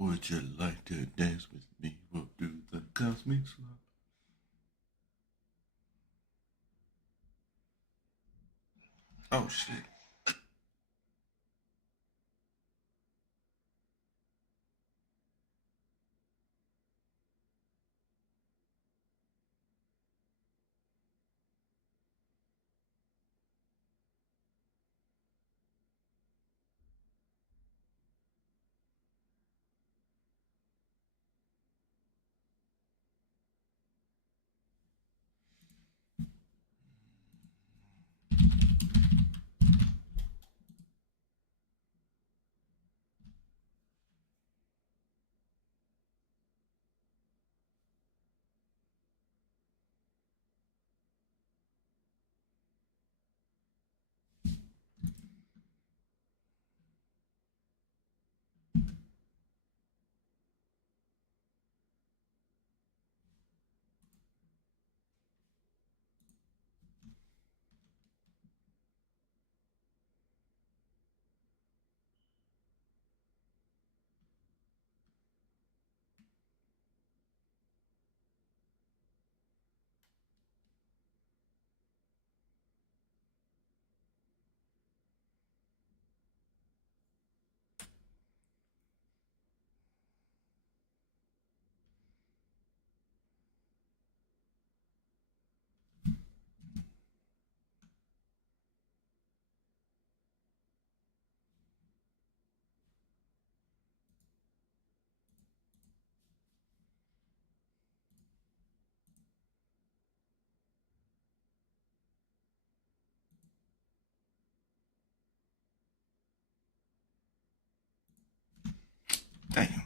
Would you like to dance with me? We'll do the cosmic slop. Oh shit. Damn.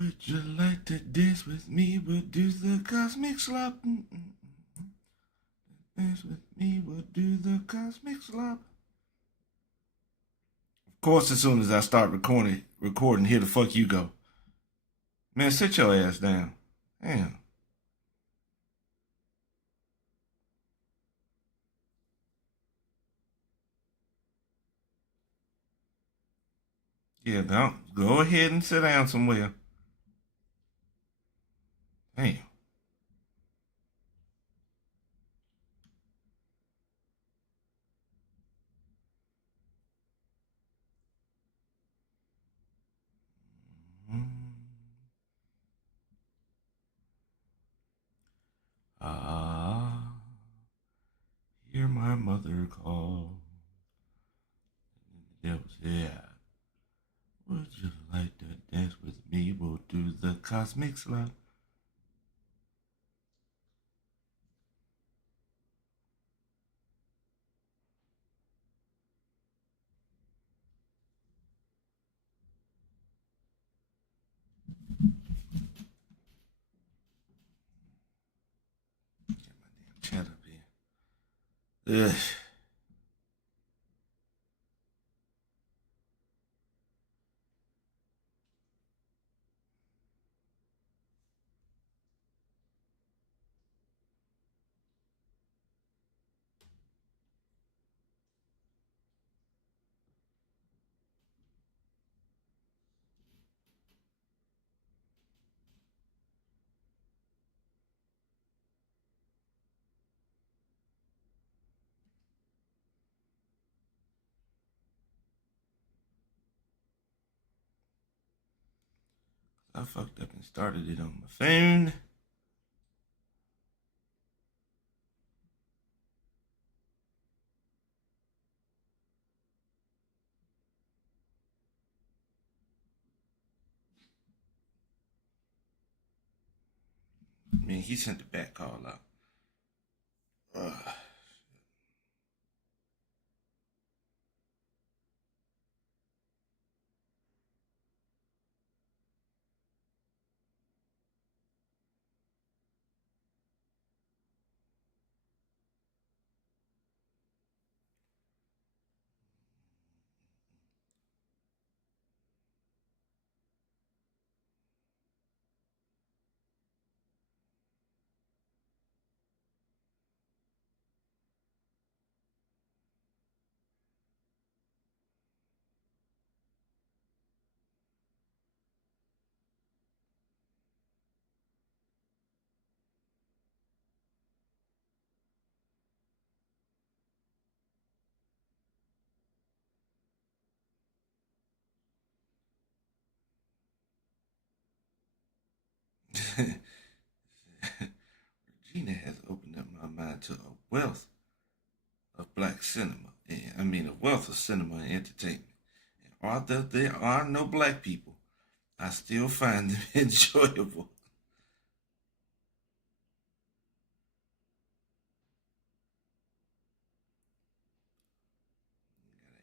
Would you like to dance with me? We'll do the cosmic slop. Dance with me, we'll do the cosmic slop. Of course, as soon as I start recording, here the fuck you go. Man, sit your ass down. Damn. Yeah, don't go ahead and sit down somewhere. Damn. Ah, hear my mother call. The devil said, would you like to dance with me? We'll do the cosmic slop. Get my damn chat up here. Ugh. I fucked up and started it on my phone. mean, he sent the back call out. Regina has opened up my mind to a wealth of black cinema. I mean, a wealth of cinema and entertainment. And although there are no black people, I still find them enjoyable.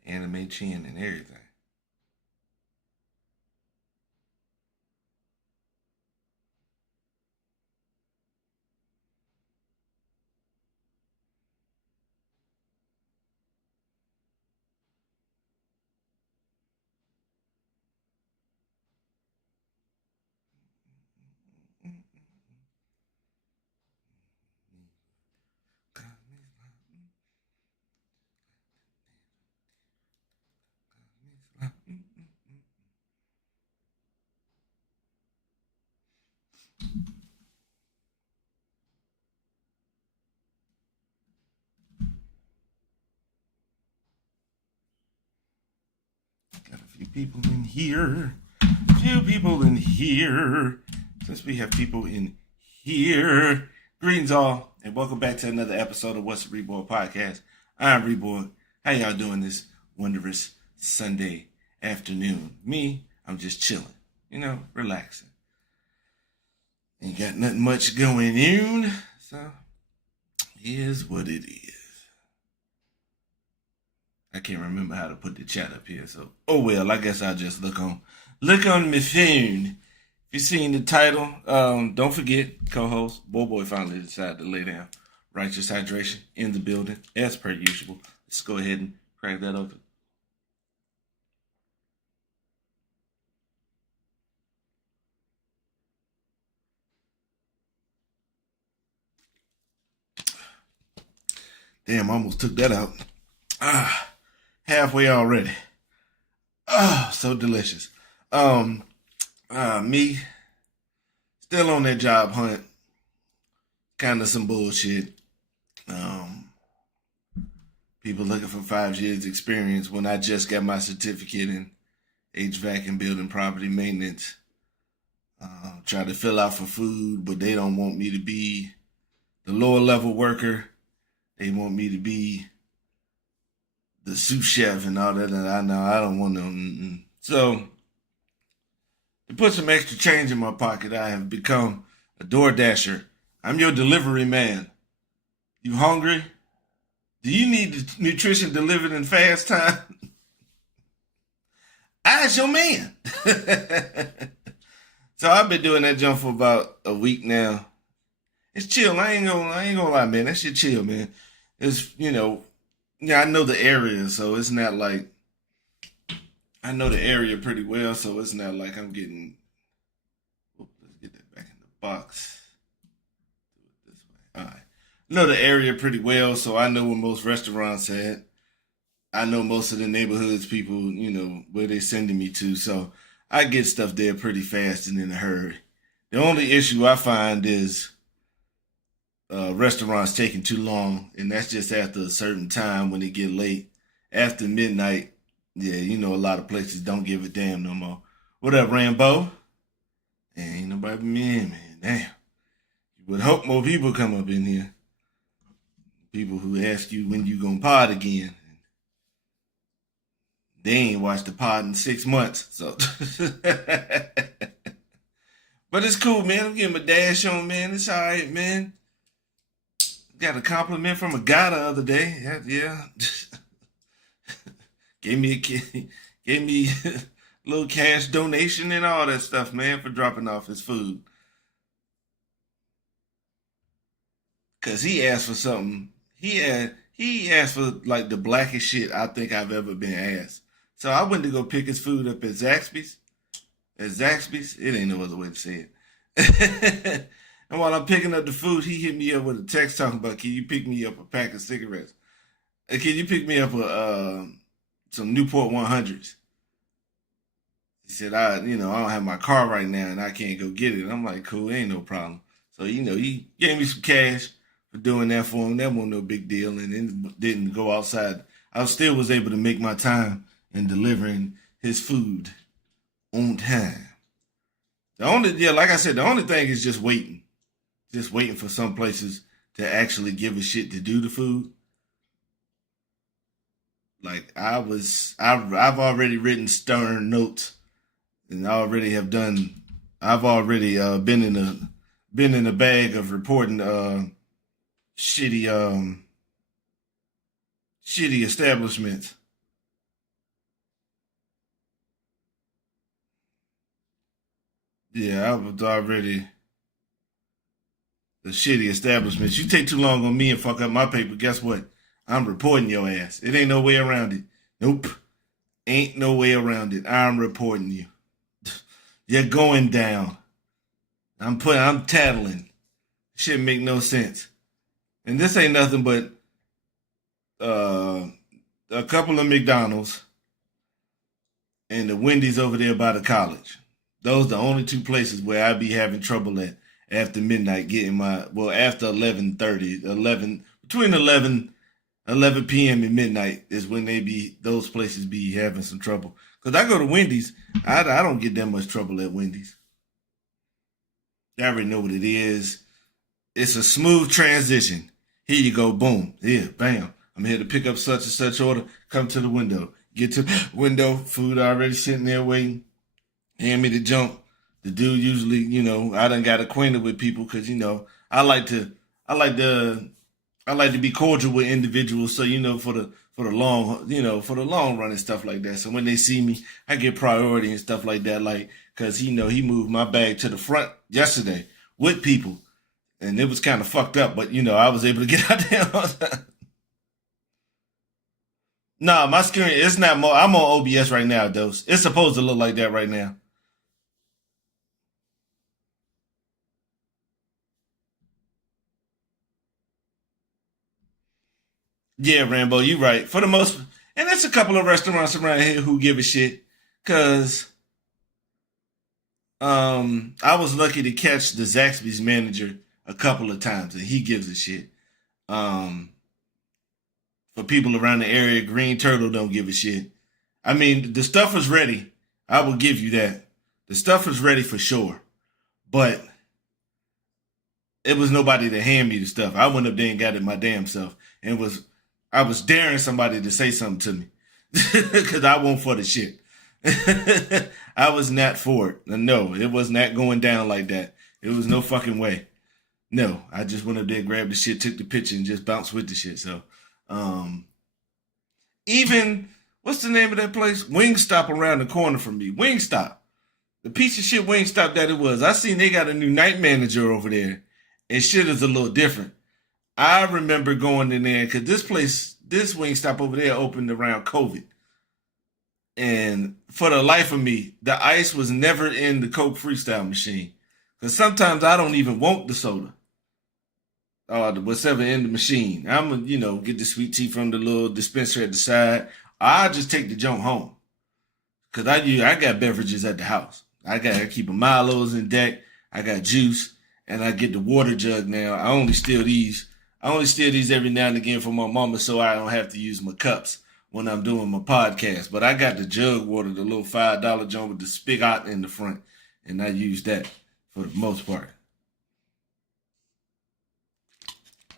Anime chin and everything. Got a few people in here. A few people in here. Since we have people in here. Greetings all, and welcome back to another episode of What's a reborG podcast. I'm reborG. How y'all doing this wondrous Sunday afternoon? Me, I'm just chilling. Relaxing. Ain't got nothing much going on, so here's what it is. I can't remember how to put the chat up here, so oh well. I guess I'll just look on my phone. If you've seen the title, don't forget, co-host Boy finally decided to lay down. Righteous Hydration in the building, as per usual. Let's go ahead and crack that open. Damn, I almost took that out. Halfway already. So delicious. Me still on that job hunt. Kind of some bullshit. People looking for 5 years experience when I just got my certificate in HVAC and building property maintenance. Try to fill out for food, but they don't want me to be the lower level worker. They want me to be the sous chef and all that. And I know I don't want them. So to put some extra change in my pocket, I have become a door dasher. I'm your delivery man. You hungry? Do you need the nutrition delivered in fast time? I's your man. So I've been doing that jump for about a week now. It's chill. I ain't gonna lie, man. That shit chill, man. It's I know the area, so it's not like I know the area pretty well, so it's not like I'm getting. Let's get that back in the box. Do it this way. All right. Know the area pretty well, so I know where most restaurants at. I know most of the neighborhoods people, where they sending me to, so I get stuff there pretty fast and in a hurry. The only issue I find is restaurants taking too long, and that's just after a certain time when it get late. After midnight, yeah, a lot of places don't give a damn no more. What up, Rambo? Ain't nobody been in, man. Damn. You would hope more people come up in here. People who ask you when you gonna pod again. They ain't watched the pod in 6 months, so. But it's cool, man. I'm getting my dash on, man. It's all right, man. Got a compliment from a guy the other day. Yeah. gave me gave me a little cash donation and all that stuff, man, for dropping off his food. Cause he asked for something. He asked for like the blackest shit I think I've ever been asked. So I went to go pick his food up at Zaxby's. At Zaxby's, it ain't no other way to say it. And while I'm picking up the food, he hit me up with a text talking about, "Can you pick me up a pack of cigarettes? Can you pick me up some Newport 100s?" He said, I don't have my car right now and I can't go get it." And I'm like, "Cool, ain't no problem." So, he gave me some cash for doing that for him. That wasn't no big deal, and then didn't go outside. I still was able to make my time in delivering his food on time. Like I said, the only thing is just waiting. Just waiting for some places to actually give a shit to do the food. Like I've already written stern notes, and I've already been in a bag of reporting shitty shitty establishments. Yeah, I was already the shitty establishments. You take too long on me and fuck up my paper, guess what? I'm reporting your ass. It ain't no way around it. Nope. Ain't no way around it. I'm reporting you. You're going down. I'm tattling. Shit make no sense. And this ain't nothing but uh, a couple of McDonald's and the Wendy's over there by the college. Those the only two places where I be having trouble at after midnight getting after 11:30, 11 between 11 p.m. and midnight is when those places be having some trouble. Cause I go to Wendy's, I don't get that much trouble at Wendy's. I already know what it is. It's a smooth transition. Here you go, boom, here, bam. I'm here to pick up such and such order. Come to the window. Get to the window. Food already sitting there waiting. Hand me the jump. The dude usually, I done got acquainted with people because I like to, I like to, I like to be cordial with individuals. So for the long run and stuff like that. So when they see me, I get priority and stuff like that. Like because he moved my bag to the front yesterday with people, and it was kind of fucked up. But I was able to get out there. Nah, my screen it's not more. I'm on OBS right now, though. It's supposed to look like that right now. Yeah, Rambo, you right. For the most, and there's a couple of restaurants around here who give a shit. Cause I was lucky to catch the Zaxby's manager a couple of times, and he gives a shit. Um, for people around the area, Green Turtle don't give a shit. I mean, the stuff was ready. I will give you that. The stuff was ready for sure, but it was nobody to hand me the stuff. I went up there and got it my damn self, and I was daring somebody to say something to me because I won't for the shit. I was not for it. No, it was not going down like that. It was no fucking way. No, I just went up there, grabbed the shit, took the picture, and just bounced with the shit. So, um, even what's the name of that place? Wingstop around the corner from me. Wingstop, the piece of shit Wingstop that it was. I seen they got a new night manager over there, and shit is a little different. I remember going in there because this Wingstop over there opened around COVID. And for the life of me, the ice was never in the Coke Freestyle machine. Because sometimes I don't even want the soda or whatever in the machine. I'm going to, get the sweet tea from the little dispenser at the side. I just take the junk home. Because I got beverages at the house. I keep a Milo's in deck. I got juice. And I get the water jug now. I only steal these. I only steal these every now and again from my mama so I don't have to use my cups when I'm doing my podcast. But I got the jug water, the little $5 joint with the spigot in the front, and I use that for the most part.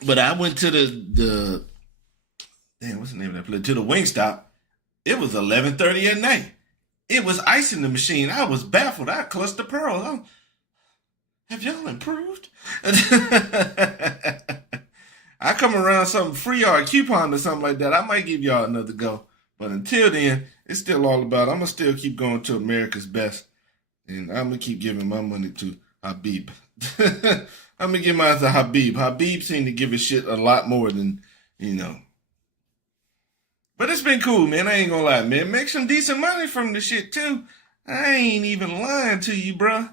But I went to the damn, what's the name of that place? To the Wingstop. It was 11:30 at night. It was ice in the machine. I was baffled. I clutched the pearl. Have y'all improved? I come around something free or a coupon or something like that, I might give y'all another go. But until then, it's still all about, I'm going to still keep going to America's Best. And I'm going to keep giving my money to Habib. I'm going to give mine to Habib. Habib seemed to give a shit a lot more than, you know. But it's been cool, man. I ain't going to lie, man. Make some decent money from the shit, too. I ain't even lying to you, bruh.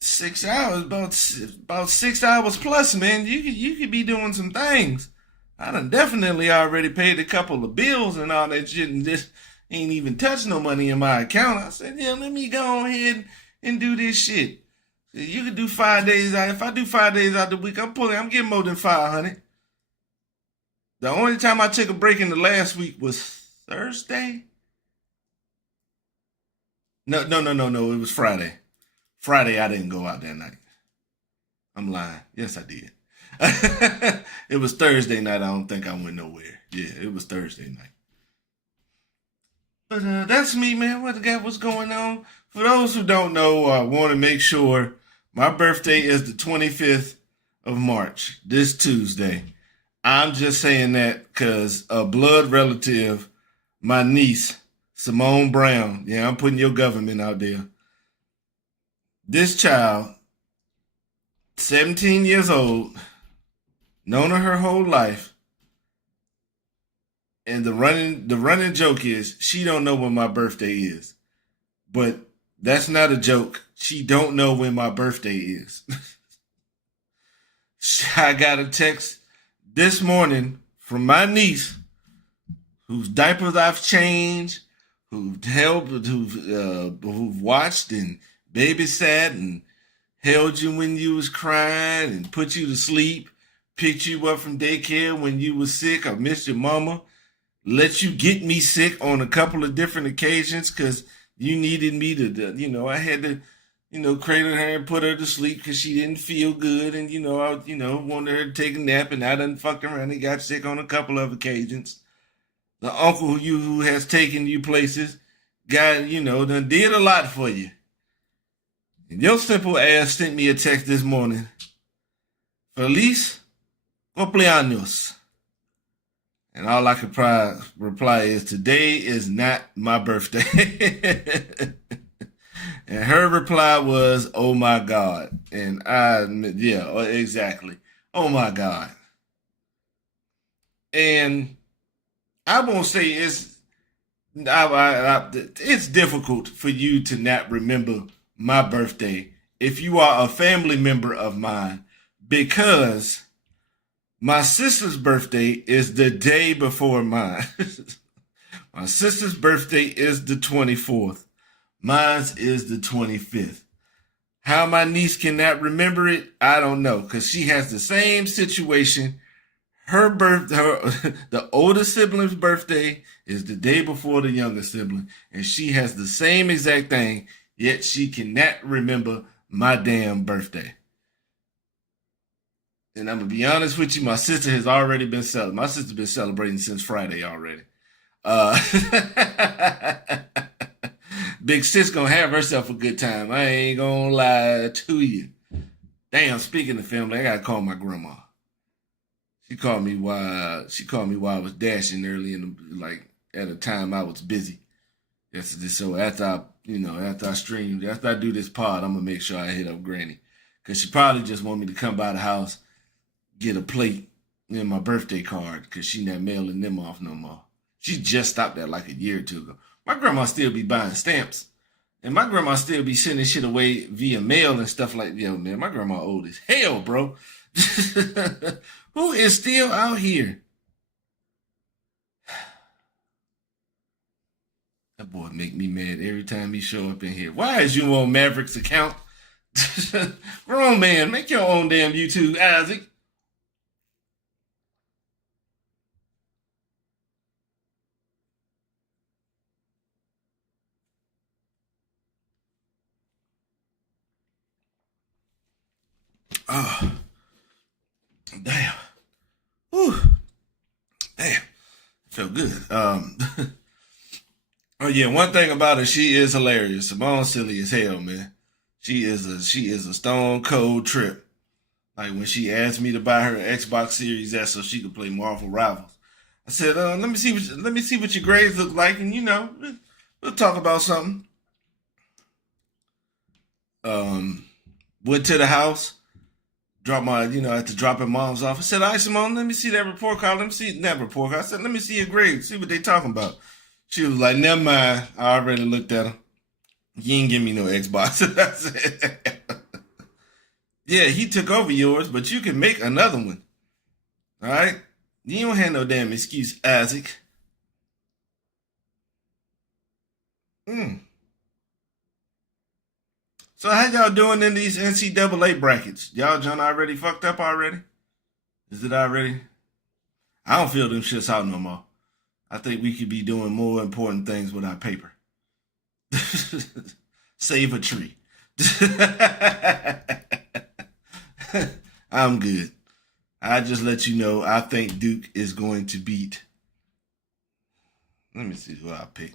6 hours, about 6 hours plus, man. You could be doing some things. I done definitely already paid a couple of bills and all that shit, and just ain't even touched no money in my account. I said, yeah, let me go ahead and do this shit. You could do 5 days out. If I do 5 days out the week, I'm getting more than 500. The only time I took a break in the last week was Thursday. No. It was Friday. Friday, I didn't go out that night. I'm lying. Yes, I did. It was Thursday night. I don't think I went nowhere. Yeah, it was Thursday night. But that's me, man. What's going on? For those who don't know, I want to make sure my birthday is the 25th of March, this Tuesday. I'm just saying that because a blood relative, my niece, Simone Brown, yeah, I'm putting your government out there. This child, 17 years old, known her whole life, and the running joke is she don't know when my birthday is. But that's not a joke. She don't know when my birthday is. I got a text this morning from my niece, whose diapers I've changed, who've watched and babysat and held you when you was crying and put you to sleep, picked you up from daycare when you was sick or missed your mama, let you get me sick on a couple of different occasions because you needed me to, I had to, cradle her and put her to sleep because she didn't feel good. And, I wanted her to take a nap, and I done fucked around and got sick on a couple of occasions. The uncle who has taken you places, done did a lot for you. And your simple ass sent me a text this morning. Feliz cumpleaños. And all I could reply is, today is not my birthday. And her reply was, oh my God. And yeah, exactly. Oh my God. And I won't say it's difficult for you to not remember my birthday if you are a family member of mine, because my sister's birthday is the day before mine. My sister's birthday is the 24th. Mine's is the 25th. How my niece cannot remember it, I don't know, because she has the same situation. The older sibling's birthday is the day before the younger sibling, and she has the same exact thing, yet she cannot remember my damn birthday. And I'm going to be honest with you, my sister has already been celebrating. My sister's been celebrating since Friday already. Big sis gonna have herself a good time. I ain't gonna lie to you. Damn, speaking of family, I gotta call my grandma. She called me while I was dashing early at a time I was busy yesterday. So after I do this pod, I'm gonna make sure I hit up Granny, because she probably just want me to come by the house, get a plate and my birthday card, because she not mailing them off no more. She just stopped that like a year or two ago. My grandma still be buying stamps, and my grandma still be sending shit away via mail and stuff like that. Yo, man, my grandma old as hell, bro. Who is still out here? That boy make me mad every time he show up in here. Why is you on Maverick's account? Grown man, make your own damn YouTube, Isaac. Oh, damn. Whew. Damn. Felt good. Oh yeah, one thing about her, she is hilarious. Simone's silly as hell, man. She is a stone cold trip. Like when she asked me to buy her an Xbox Series S so she could play Marvel Rivals. I said, let me see what your grades look like, and we'll talk about something. Um, Went to the house, dropped my, I had to drop her mom's off. I said, all right, Simone, let me see that report card. Let me see that report card. I said, let me see your grades, see what they talking about. She was like, never mind. I already looked at them. You ain't give me no Xbox. I said, yeah, he took over yours, but you can make another one. All right? You don't have no damn excuse, Isaac. Mm. So how y'all doing in these NCAA brackets? Y'all John already fucked up already? Is it already? I don't feel them shits out no more. I think we could be doing more important things with our paper. Save a tree. I'm good. I just let you know I think Duke is going to beat. Let me see who I pick.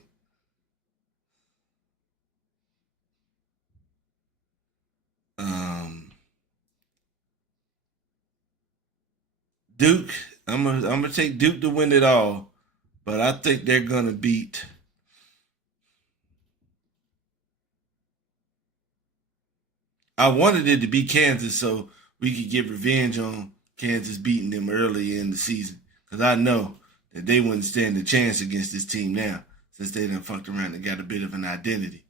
Um, Duke. I'm gonna take Duke to win it all, but I think they're gonna beat. I wanted it to be Kansas so we could get revenge on Kansas beating them early in the season because I know that they wouldn't stand a chance against this team now since they done fucked around and got a bit of an identity.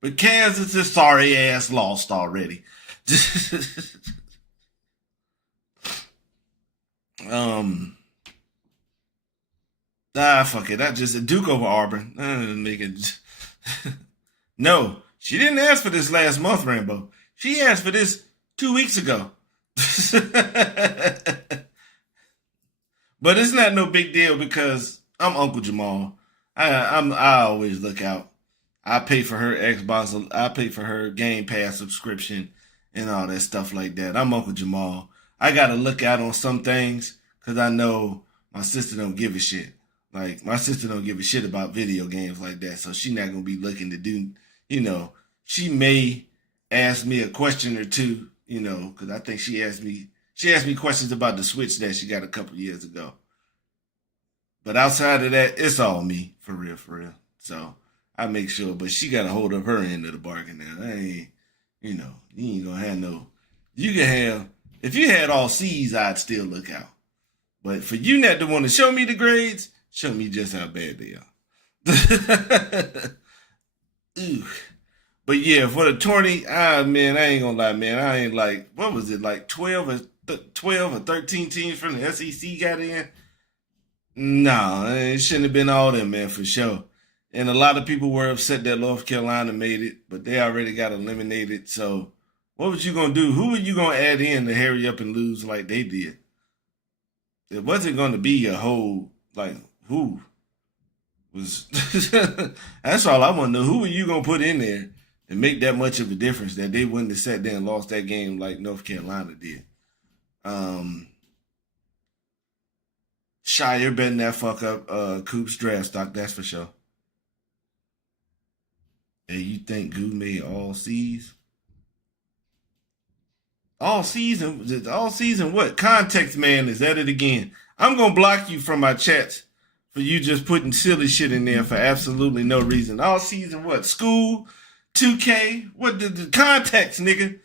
But Kansas is sorry ass lost already. um, fuck it. I just Duke over Auburn. Make it. No, she didn't ask for this last month, Rambo. She asked for this 2 weeks ago. But it's not no big deal because I'm Uncle Jamal. I always look out. I pay for her Xbox. I pay for her Game Pass subscription and all that stuff like that. I'm Uncle Jamal. I gotta look out on some things because I know my sister don't give a shit. Like my sister don't give a shit about video games like that, so she not gonna be looking to do. You know, she may ask me a question or two. Because I think she asked me. She asked me questions about the Switch that she got a couple years ago. But outside of that, it's all me, for real, for real. So I make sure, but she got to hold up her end of the bargain now. I ain't, you ain't gonna have no. You can have, if you had all C's, I'd still look out. But for you not to want to show me the grades, show me just how bad they are. Ooh. But yeah, for the 20, man, I ain't gonna lie, man. I ain't like, what was it, like 12 or 13 teams from the SEC got in? No, it shouldn't have been all them, man, for sure. And a lot of people were upset that North Carolina made it, but they already got eliminated. So what was you gonna do? Who were you gonna add in to hurry up and lose like they did? It wasn't gonna be a whole like who was. That's all I want to know. Who were you gonna put in there and make that much of a difference that they wouldn't have sat there and lost that game like North Carolina did? Shire betting that fuck up Coop's draft stock, that's for sure. Hey, you think Goo made all C's? All season what? Context man is at it again. I'm gonna block you from my chats for you just putting silly shit in there for absolutely no reason. All season what? School, 2K, what the context, nigga?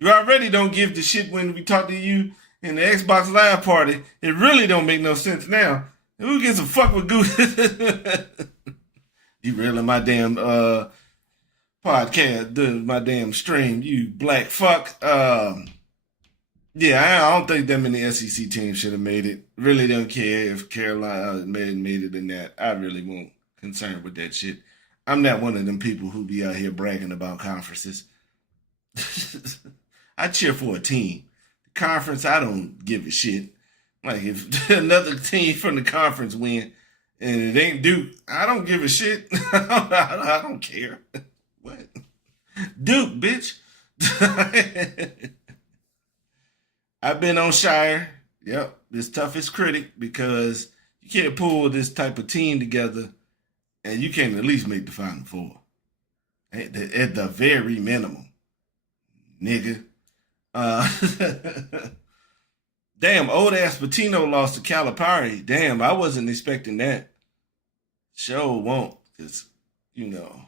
You already don't give the shit when we talk to you in the Xbox Live party. It really don't make no sense now. Who gives a fuck with Goose? You really my damn podcast, my damn stream, you black fuck. Yeah, I don't think that many SEC teams should have made it. Really don't care if Carolina made it in that. I really won't concerned with that shit. I'm not one of them people who be out here bragging about conferences. I cheer for a team. The conference, I don't give a shit. Like if another team from the conference win and it ain't Duke, I don't give a shit. I don't care. What? Duke, bitch. I've been on Shire. Yep, this toughest critic because you can't pull this type of team together and you can't at least make the Final Four. at the very minimum, nigga. Uh, damn, old ass Patino lost to Calipari. Damn, I wasn't expecting that. Sure won't, because you know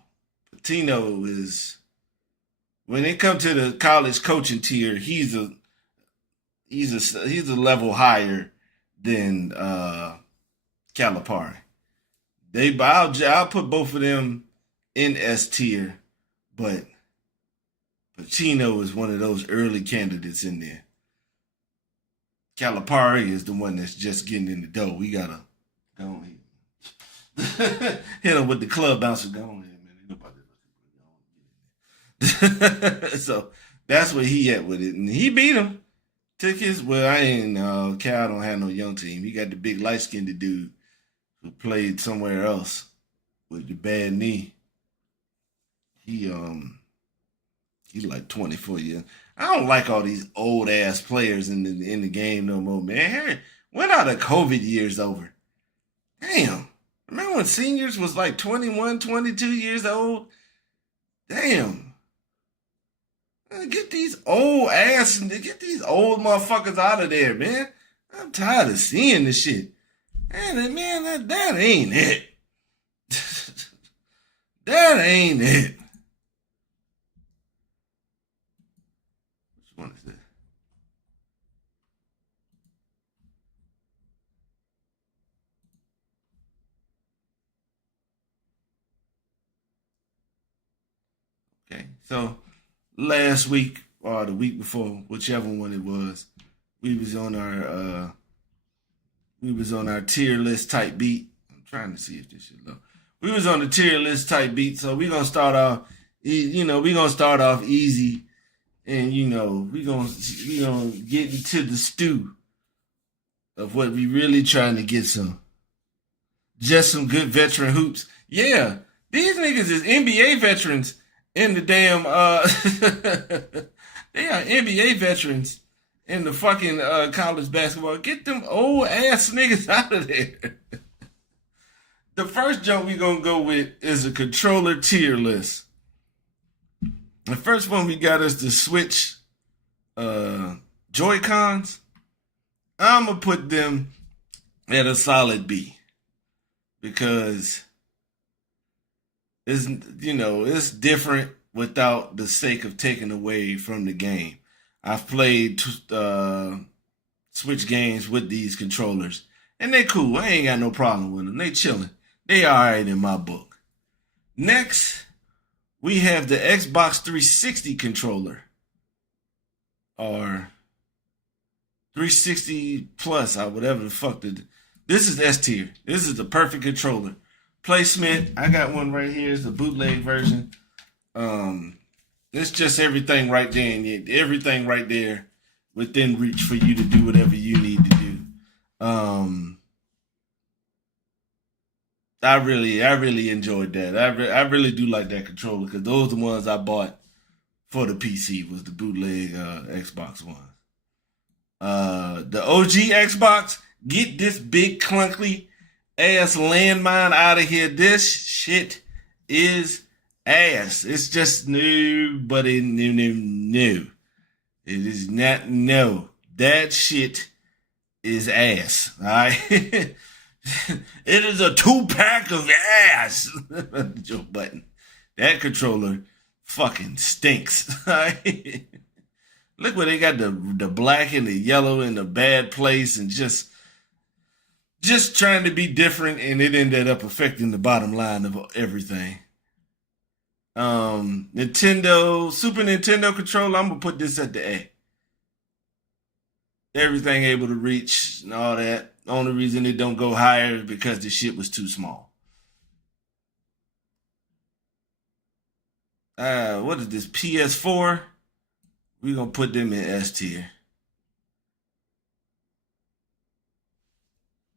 Patino is when it comes to the college coaching tier, he's a level higher than Calipari. I'll put both of them in S tier, but Pacino is one of those early candidates in there. Calipari is the one that's just getting in the dough. We gotta go on here. Hit him with the club bouncer. Go on here, man. So that's where he at with it, and he beat him. Took his I ain't Cal don't have no young team. He got the big light skinned dude who played somewhere else with the bad knee. He he's like 24 years. I don't like all these old ass players in the game no more, man. Harry, when are the COVID years over? Damn. Remember when seniors was like 21, 22 years old? Damn. Get these old motherfuckers out of there, man. I'm tired of seeing this shit. Man, that ain't it. That ain't it. Which one is this? Okay, so last week or the week before, whichever one it was, we was on our tier list type beat. I'm trying to see if this shit low. We was on the tier list type beat, so we're gonna start off. We're gonna start off easy, and we're gonna get into the stew of what we really trying to get just some good veteran hoops. Yeah, these niggas is NBA veterans in the damn they are NBA veterans in the fucking college basketball. Get them old ass niggas out of there. The first joke we gonna go with is a controller tier list. The first one we got is the Switch Joy-Cons. I'm gonna put them at a solid B because it's different without the sake of taking away from the game. I've played Switch games with these controllers, and they cool. I ain't got no problem with them. They chilling. They all right in my book. Next, we have the Xbox 360 controller, or 360 plus, or whatever the fuck. This is S tier. This is the perfect controller. Placement, I got one right here. It's the bootleg version. It's just everything right there, and everything right there within reach for you to do whatever you need to do. I really enjoyed that. I really do like that controller because those are the ones I bought for the PC was the bootleg Xbox One. The OG Xbox, get this big clunky ass landmine out of here. This shit is ass. It's just new, but new. It is not no. That shit is ass. All right. It is a 2-pack of ass. Joe Button. That controller fucking stinks. All right. Look where they got the black and the yellow in the bad place and just trying to be different, and it ended up affecting the bottom line of everything. Super Nintendo controller, I'm gonna put this at the A. Everything able to reach and all that. The only reason it don't go higher is because the shit was too small. What is this? PS4? We're gonna put them in S tier.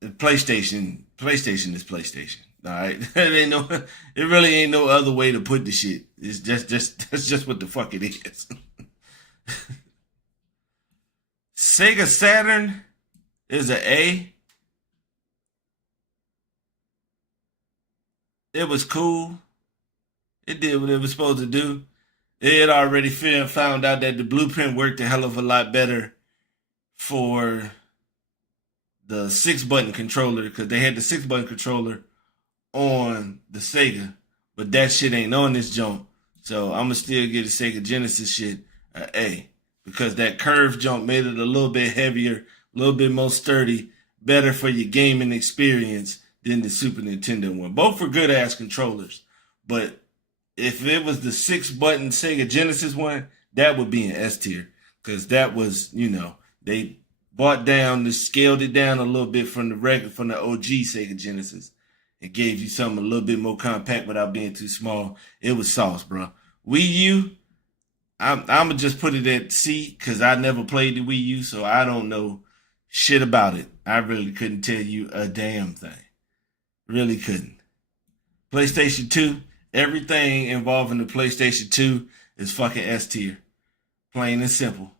PlayStation is PlayStation. All right, it really ain't no other way to put the shit. It's just that's just what the fuck it is. Sega Saturn is an A. It was cool. It did what it was supposed to do. It had already found out that the blueprint worked a hell of a lot better for the 6-button controller because they had the 6-button controller on the Sega, but that shit ain't on this jump. So I'ma still get a Sega Genesis shit A because that curve jump made it a little bit heavier, a little bit more sturdy, better for your gaming experience than the Super Nintendo one. Both were good ass controllers, but if it was the 6-button Sega Genesis one, that would be an S tier because that was, they brought down, scaled it down a little bit from the OG Sega Genesis. It gave you something a little bit more compact without being too small. It was sauce, bro. Wii U, I'm gonna just put it at C because I never played the Wii U, so I don't know shit about it. I really couldn't tell you a damn thing. Really couldn't. PlayStation 2, everything involving the PlayStation 2 is fucking S tier. Plain and simple.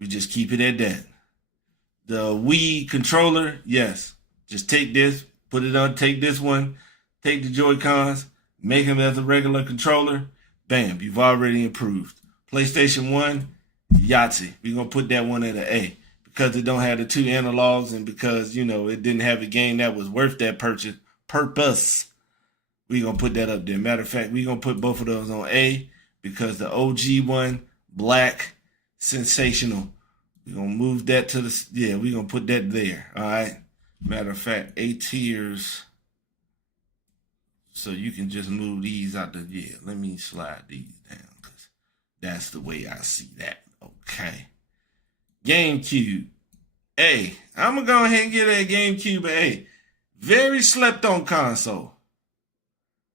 We just keep it at that. The Wii controller, yes. Just take this, put it on, take this one, take the Joy-Cons, make them as a regular controller. Bam, you've already improved. PlayStation 1, Yahtzee. We're going to put that one at an A because it don't have the 2 analogs and because, it didn't have a game that was worth that purpose. We're going to put that up there. Matter of fact, we're going to put both of those on A because the OG one, black, sensational. We're going to move that to we're going to put that there. All right. Matter of fact, A tiers. So you can just move these out let me slide these down because that's the way I see that. Okay. GameCube. A. I'm going to go ahead and get a GameCube A. Very slept on console.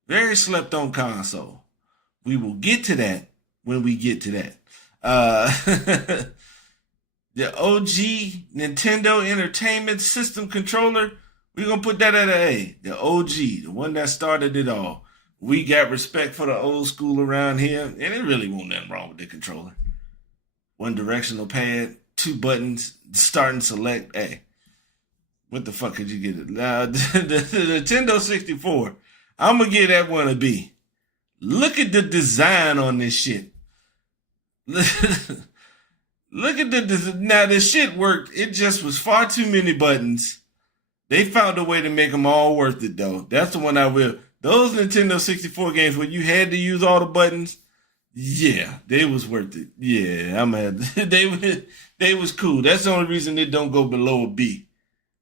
Very slept on console. We will get to that when we get to that. The OG Nintendo Entertainment System controller, we're going to put that at an A. The OG, the one that started it all. We got respect for the old school around here, and it really wasn't nothing wrong with the controller. One directional pad, 2 buttons, start and select. Hey, what the fuck could you get it? The Nintendo 64, I'm going to give that one a B. Look at the design on this shit. Look at now the shit worked. It just was far too many buttons. They found a way to make them all worth it though. That's the one I will. Those Nintendo 64 games where you had to use all the buttons, yeah, they was worth it. Yeah, they was cool. That's the only reason they don't go below a B.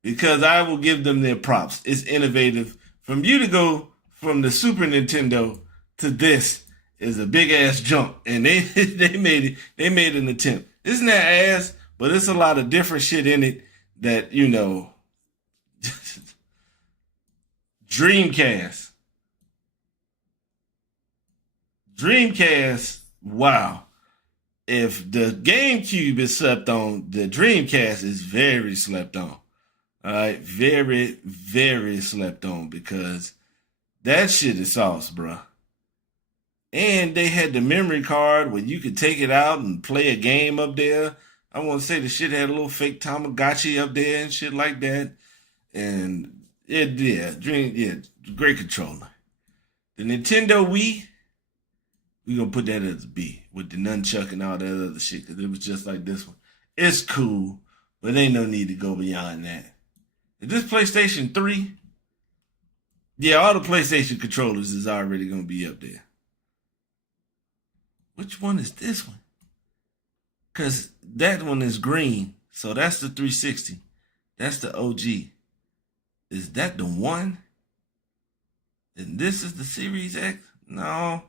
Because I will give them their props. It's innovative. From you to go from the Super Nintendo to this is a big ass jump. And they made an attempt. Isn't that ass? But it's a lot of different shit in it that, Dreamcast. Wow. If the GameCube is slept on, the Dreamcast is very slept on. All right, very, very slept on because that shit is sauce, bro. And they had the memory card where you could take it out and play a game up there. I want to say the shit had a little fake Tamagotchi up there and shit like that. And great controller. The Nintendo Wii, we're going to put that as a B with the nunchuck and all that other shit because it was just like this one. It's cool, but ain't no need to go beyond that. Is this PlayStation 3? Yeah, all the PlayStation controllers is already going to be up there. Which one is this one? Because that one is green. So that's the 360. That's the OG. Is that the one? And this is the Series X? No.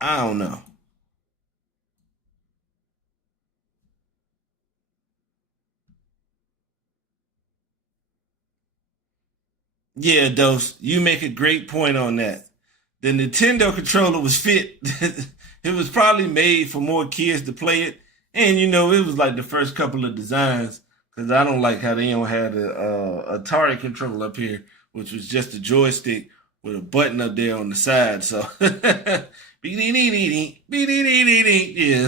I don't know. Yeah, Dose, you make a great point on that. The Nintendo controller was fit. It was probably made for more kids to play it. And, it was like the first couple of designs. Because I don't like how they don't have the Atari controller up here, which was just a joystick with a button up there on the side. So, yeah,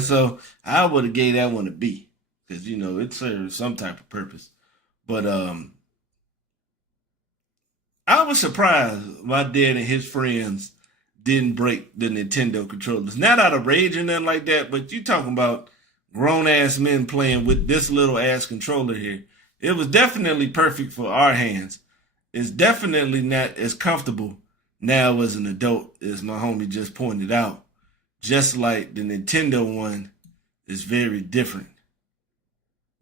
so I would have gave that one a B. Because, it serves some type of purpose. But, I was surprised my dad and his friends didn't break the Nintendo controllers. Not out of rage or nothing like that, but you talking about grown ass men playing with this little ass controller here. It was definitely perfect for our hands. It's definitely not as comfortable now as an adult, as my homie just pointed out. Just like the Nintendo one is very different.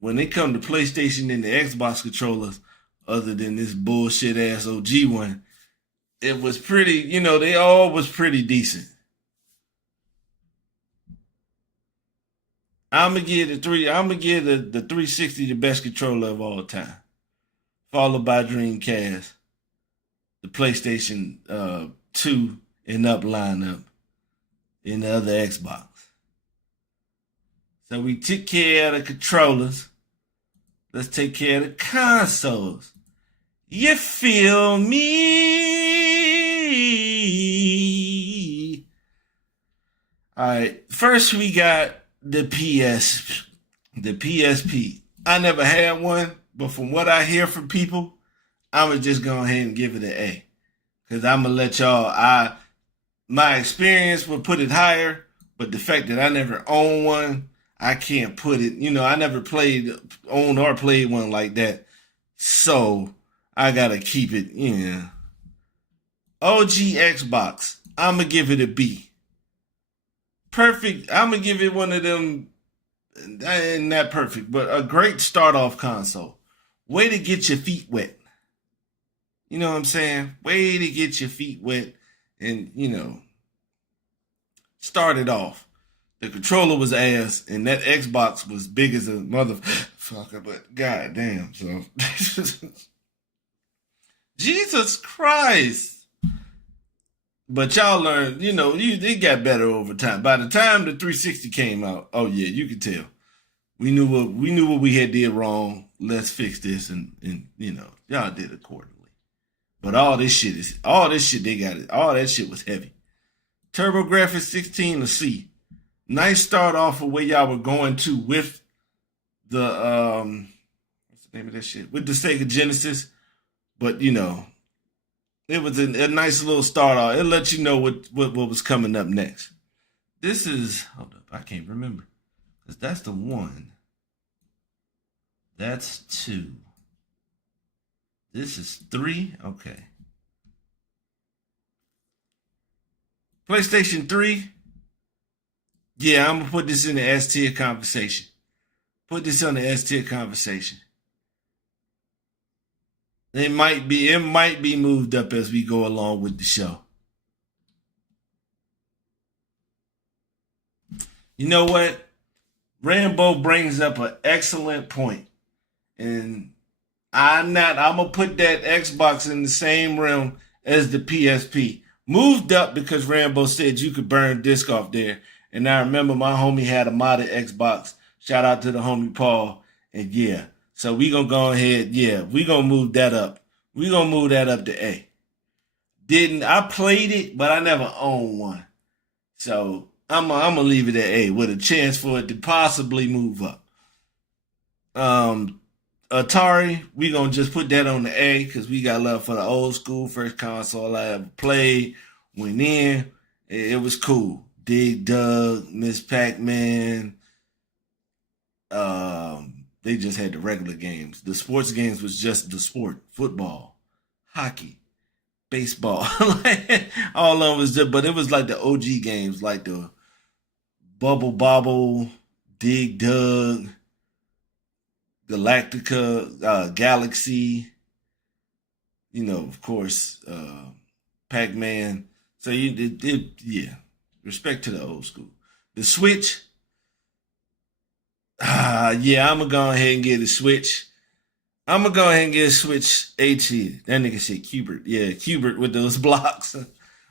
When it come to PlayStation and the Xbox controllers, other than this bullshit ass OG one, it was pretty, they all was pretty decent. I'm gonna give the 360 the best controller of all time, followed by Dreamcast, the PlayStation 2 and up lineup, and the other Xbox. So we took care of the controllers. Let's take care of the consoles. You feel me? All right. First, we got the PSP. I never had one, but from what I hear from people, I'm gonna just go ahead and give it an A, because I'm gonna let y'all. My experience would put it higher, but the fact that I never owned one, I can't put it. I never owned or played one like that, so I gotta keep it. OG Xbox, I'm gonna give it a B. Perfect. I'm gonna give it one of them. Not perfect, but a great start off console. Way to get your feet wet. You know what I'm saying? Way to get your feet wet and, start it off. The controller was ass, and that Xbox was big as a motherfucker, but goddamn. So, Jesus Christ. But y'all learned, it got better over time. By the time the 360 came out, oh yeah, you could tell. We knew what we had did wrong. Let's fix this, and y'all did accordingly. But all this shit they got it. All that shit was heavy. TurboGrafx 16 to C. Nice start off of where y'all were going to with the what's the name of that shit? With the Sega Genesis. But it was a nice little start off. It let you know what was coming up next. This is, hold up, I can't remember. Because that's the one. That's 2. This is 3. Okay. PlayStation 3. Yeah, I'm going to put this in the S tier conversation. Put this on the S tier conversation. It might be moved up as we go along with the show. You know what? Rambo brings up an excellent point. And I'm gonna put that Xbox in the same realm as the PSP. Moved up because Rambo said you could burn disc off there. And I remember my homie had a modded Xbox. Shout out to the homie Paul. And yeah. So we gonna go ahead, we gonna move that up. We gonna move that up to A. I played it, but I never owned one. So I'm gonna leave it at A with a chance for it to possibly move up. Atari, we gonna just put that on the A because we got love for the old school. First console I ever played. Went in, it was cool. Dig Dug, Miss Pac-Man. They just had the regular games. The sports games was just the sport. Football, hockey, baseball. All of them was just, but it was like the OG games, like the Bubble Bobble, Dig Dug, Galactica, Galaxy, of course, Pac-Man. So respect to the old school. The Switch, I'm gonna go ahead and get a Switch. I'm gonna go ahead and get a Switch A tier. That nigga said Cubert. Yeah, Cubert with those blocks.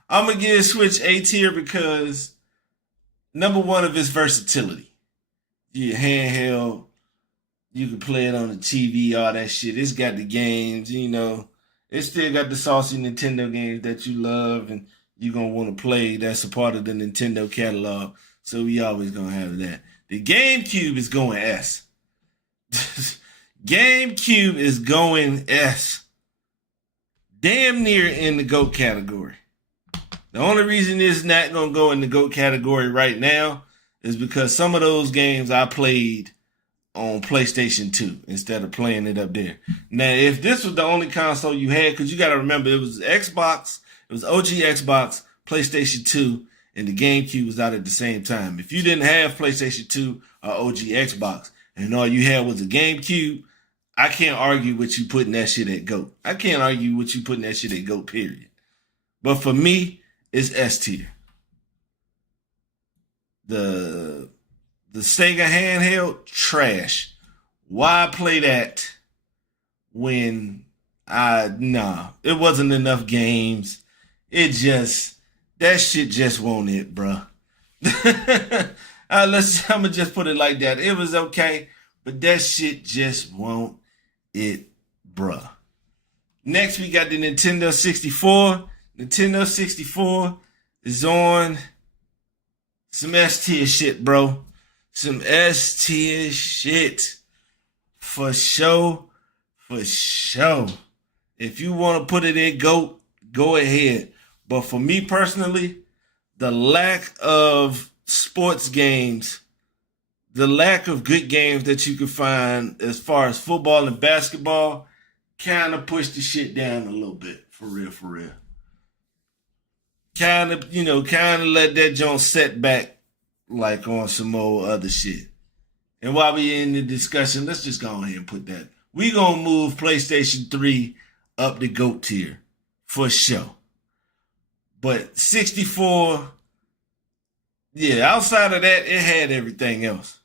I'm gonna get a Switch A tier because number one of its versatility. Yeah, handheld. You can play it on the TV, all that shit. It's got the games, It still got the saucy Nintendo games that you love and you're going to want to play. That's a part of the Nintendo catalog. So we always going to have that. The GameCube is going S. GameCube is going S. damn near in the GOAT category. The only reason it's not going to go in the GOAT category right now is because some of those games I played on PlayStation 2 instead of playing it up there. Now, if this was the only console you had, because you got to remember it was Xbox, it was OG Xbox, PlayStation 2, and the GameCube was out at the same time. If you didn't have PlayStation 2 or OG Xbox, and all you had was a GameCube, I can't argue with you putting that shit at GOAT. I can't argue with you putting that shit at GOAT, period. But for me, it's S tier. The Sega handheld, trash. Why play that when it wasn't enough games. That shit just won't it, bruh. I'm gonna just put it like that. It was okay, but that shit just won't it, bruh. Next, we got the Nintendo 64. Nintendo 64 is on some S tier shit, bro. Some S tier shit. For sure. For sure. If you want to put it in GOAT, go ahead. But for me personally, the lack of sports games, the lack of good games that you can find as far as football and basketball kind of pushed the shit down a little bit. For real, for real. Kind of let that joint set back like on some more other shit. And while we in the discussion, let's just go ahead and put that. We gonna move PlayStation 3 up the GOAT tier for sure. But 64, yeah, outside of that, it had everything else.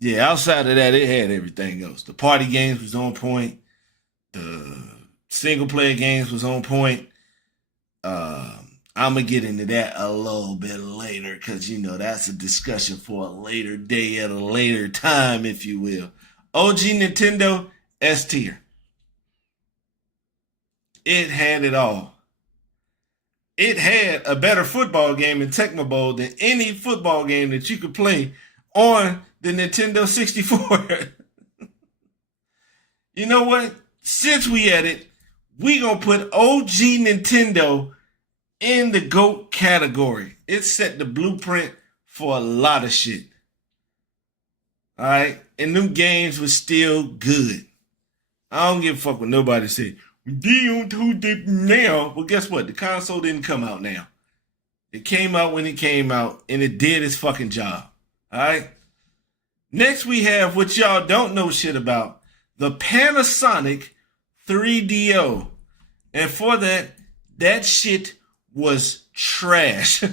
Yeah, outside of that, it had everything else. The party games was on point. The single player games was on point. I'm going to get into that a little bit later because, that's a discussion for a later day at a later time, if you will. OG Nintendo, S tier. It had it all. It had a better football game in Tecmo Bowl than any football game that you could play on the Nintendo 64. You know what? Since we at it, we going to put OG Nintendo in the GOAT category. It set the blueprint for a lot of shit. All right? And them games were still good. I don't give a fuck what nobody say. They don't do that now. Well, guess what? The console didn't come out now. It came out when it came out, and it did its fucking job. All right? Next, we have what y'all don't know shit about. The Panasonic 3DO. And for that shit was trash.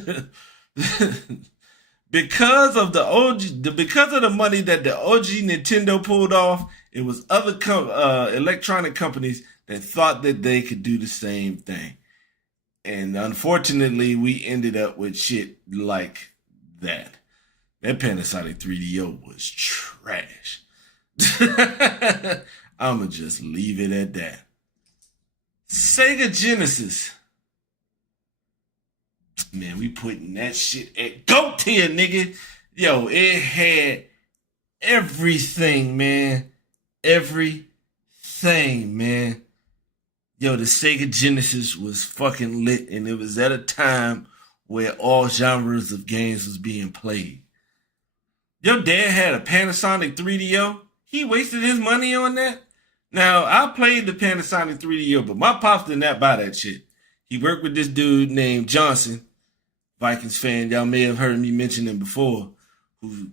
Because of the money that the OG Nintendo pulled off, it was other electronic companies that thought that they could do the same thing. And unfortunately, we ended up with shit like that. That Panasonic 3DO was trash. I'ma just leave it at that. Sega Genesis. Man, we putting that shit at GOAT tier, nigga. Yo, it had everything, man. Everything, man. Yo, the Sega Genesis was fucking lit, and it was at a time where all genres of games was being played. Your dad had a Panasonic 3DO. He wasted his money on that. Now, I played the Panasonic 3DO, but my pops did not buy that shit. He worked with this dude named Johnson, Vikings fan. Y'all may have heard me mention him before, who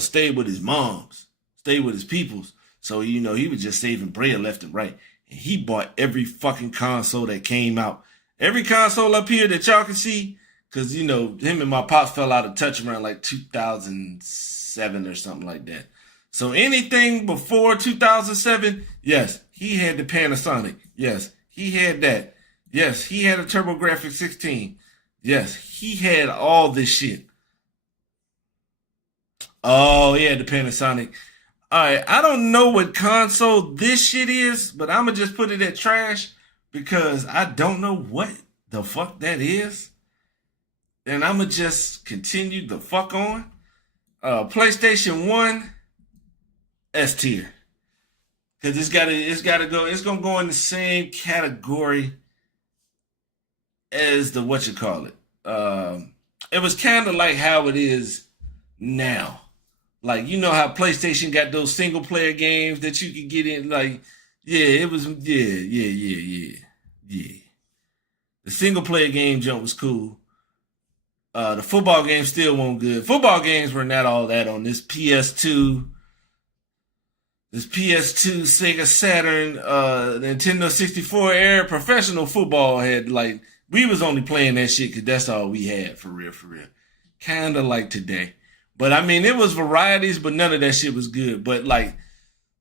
stayed with his moms, stayed with his peoples. So, he was just saving bread left and right. And he bought every fucking console that came out. Every console up here that y'all can see, because, him and my pops fell out of touch around like 2007 or something like that. So anything before 2007, yes, he had the Panasonic. Yes, he had that. Yes, he had a TurboGrafx 16. Yes, he had all this shit. Oh, yeah, the Panasonic. All right, I don't know what console this shit is, but I'm going to just put it at trash because I don't know what the fuck that is. And I'm going to just continue the fuck on. PlayStation 1, S tier. Because it's gotta go. It's gonna go in the same category as the what you call it. It was kind of like how it is now. Like you know how PlayStation got those single player games that you could get in. Like yeah, it was yeah. The single player game jump was cool. The football games still weren't good. Football games were not all that on this PS2. This PS2, Sega Saturn, Nintendo 64 era professional football had like we was only playing that shit because that's all we had for real, for real. Kind of like today, but I mean it was varieties, but none of that shit was good. But like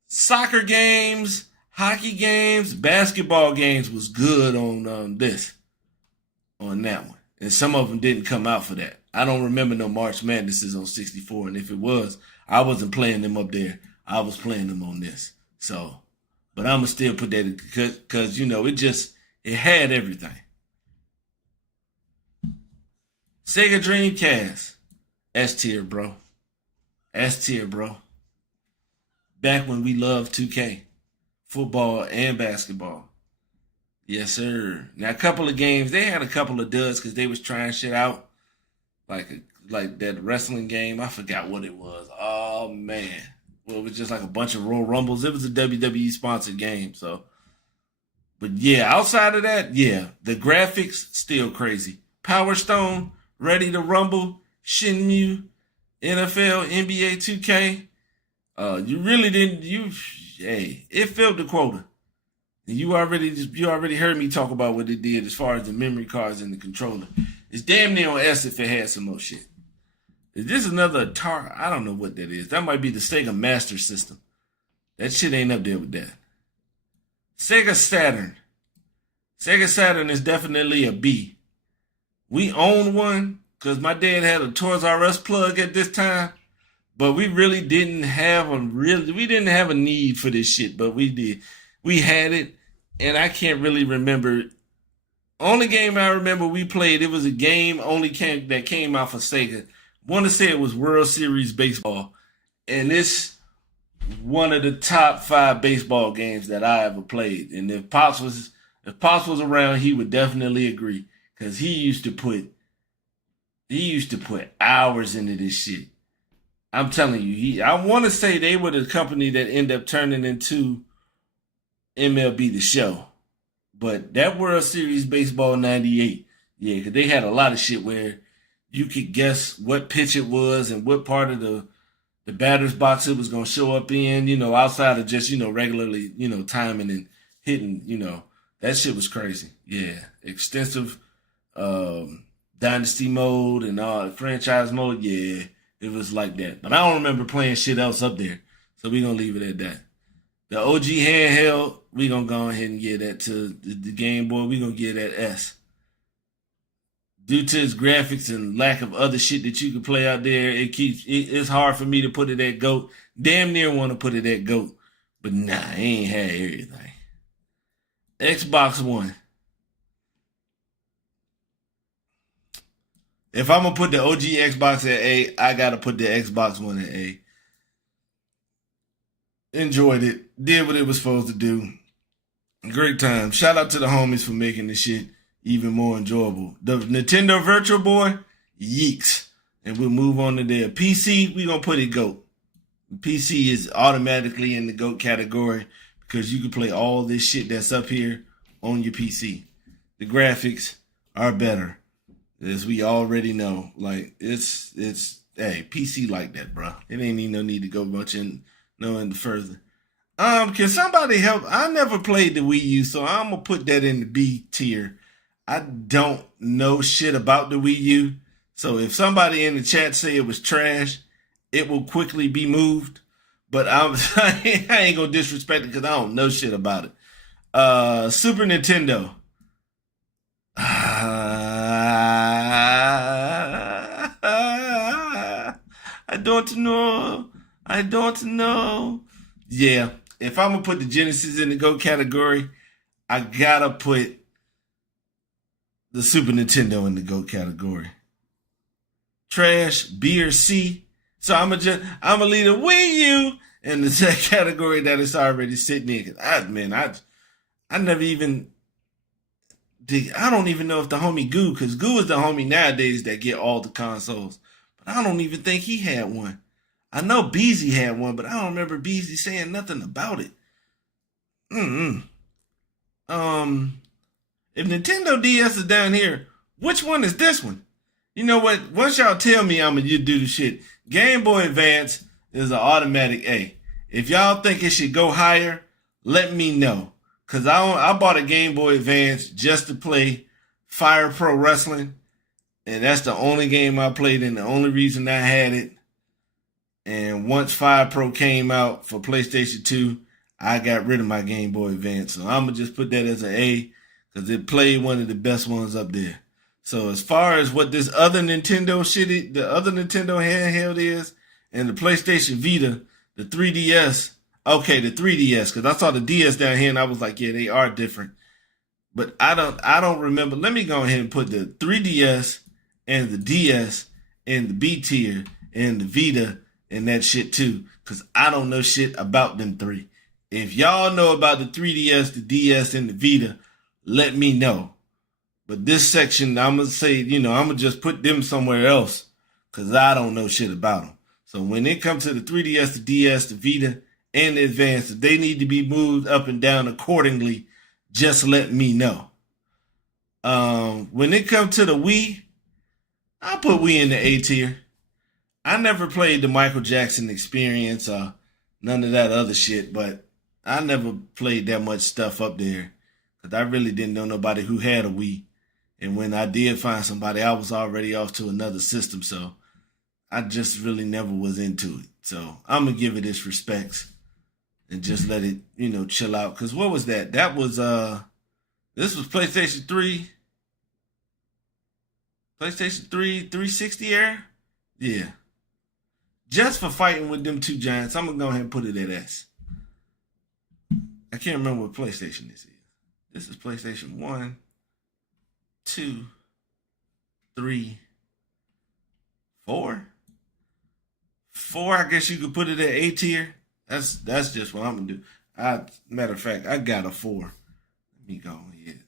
soccer games, hockey games, basketball games was good on on that one, and some of them didn't come out for that. I don't remember no March Madnesses on 64, and if it was, I wasn't playing them up there. I was playing them on this. So, but I'm gonna still put that because you know it had everything. Sega Dreamcast, S tier, bro. S tier, bro. Back when we loved 2K, football and basketball. Yes, sir. Now a couple of games, they had a couple of duds because they was trying shit out, like that wrestling game. I forgot what it was. Oh man. Well, it was just like a bunch of Royal Rumbles. It was a WWE sponsored game, so. But yeah, outside of that, yeah, the graphics still crazy. Power Stone, Ready to Rumble, Shenmue, NFL, NBA 2K. You really didn't. Hey, it filled the quota. You already heard me talk about what it did as far as the memory cards and the controller. It's damn near on S if it had some more shit. Is this another Atari? I don't know what that is. That might be the Sega Master System. That shit ain't up there with that. Sega Saturn. Sega Saturn is definitely a B. We own one because my dad had a Toys R Us plug at this time, but we really didn't have a need for this shit, but we did. We had it, and I can't really remember. Only game I remember we played, it was a game that came out for Sega. Want to say it was World Series Baseball, and it's one of the top 5 baseball games that I ever played. And if Pops was around, he would definitely agree because he used to put hours into this shit. I'm telling you, I want to say they were the company that ended up turning into MLB The Show, but that World Series Baseball '98, yeah, because they had a lot of shit where you could guess what pitch it was and what part of the batter's box it was going to show up in, you know, outside of just, you know, regularly, you know, timing and hitting, you know, that shit was crazy. Yeah. Extensive dynasty mode and all franchise mode. Yeah, it was like that. But I don't remember playing shit else up there. So we're going to leave it at that. The OG handheld, we're going to go ahead and give that to the Game Boy. We're going to give that S. Due to its graphics and lack of other shit that you can play out there, it's hard for me to put it at GOAT. Damn near want to put it at GOAT. But nah, I ain't had everything. Xbox One. If I'm going to put the OG Xbox at A, I got to put the Xbox One at A. Enjoyed it. Did what it was supposed to do. Great time. Shout out to the homies for making this shit even more enjoyable. The Nintendo Virtual Boy, yeeks. And we'll move on to there. PC, we're going to put it GOAT. PC is automatically in the GOAT category because you can play all this shit that's up here on your PC. The graphics are better, as we already know. Like, it's hey, PC like that, bro. It ain't even no need to go much in further. Can somebody help? I never played the Wii U, so I'm going to put that in the B tier. I don't know shit about the Wii U, so if somebody in the chat say it was trash, it will quickly be moved. But I ain't gonna disrespect it because I don't know shit about it. Super Nintendo. I don't know. Yeah, if I'm gonna put the Genesis in the GOAT category, I gotta put the Super Nintendo in the GOAT category. Trash, B or C. So I'm gonna leave the Wii U and the category that it's already sitting in. I never even. I don't even know if the homie Goo, because Goo is the homie nowadays that get all the consoles. But I don't even think he had one. I know Beezy had one, but I don't remember Beezy saying nothing about it. If Nintendo DS is down here, which one is this one? You know what? Once y'all tell me, I'm gonna do the shit. Game Boy Advance is an automatic A. If y'all think it should go higher, let me know. Cause I bought a Game Boy Advance just to play Fire Pro Wrestling, and that's the only game I played and the only reason I had it. And once Fire Pro came out for PlayStation 2, I got rid of my Game Boy Advance. So I'm gonna just put that as an A, because it played one of the best ones up there. So as far as what this other Nintendo shit, the other Nintendo handheld is, and the PlayStation Vita, the 3DS. Okay, the 3DS, because I saw the DS down here and I was like, yeah, they are different. But I don't remember. Let me go ahead and put the 3DS and the DS and the B tier and the Vita and that shit too, because I don't know shit about them three. If y'all know about the 3DS, the DS, and the Vita, let me know. But this section, I'm going to say, I'm going to just put them somewhere else, because I don't know shit about them. So when it comes to the 3DS, the DS, the Vita, and the Advance, if they need to be moved up and down accordingly, just let me know. When it comes to the Wii, I'll put Wii in the A tier. I never played the Michael Jackson Experience or none of that other shit, but I never played that much stuff up there because I really didn't know nobody who had a Wii. And when I did find somebody, I was already off to another system, so I just really never was into it. So I'm going to give it its respects and just let it, chill out. Because what was that? That was, this was PlayStation 3. PlayStation 3 360 era? Yeah. Just for fighting with them two giants, I'm going to go ahead and put it at S. I can't remember what PlayStation this is. This is PlayStation 1, 2, 3, 4. 4, I guess you could put it at A tier. That's just what I'm gonna do. Matter of fact, I got a 4. Let me go ahead.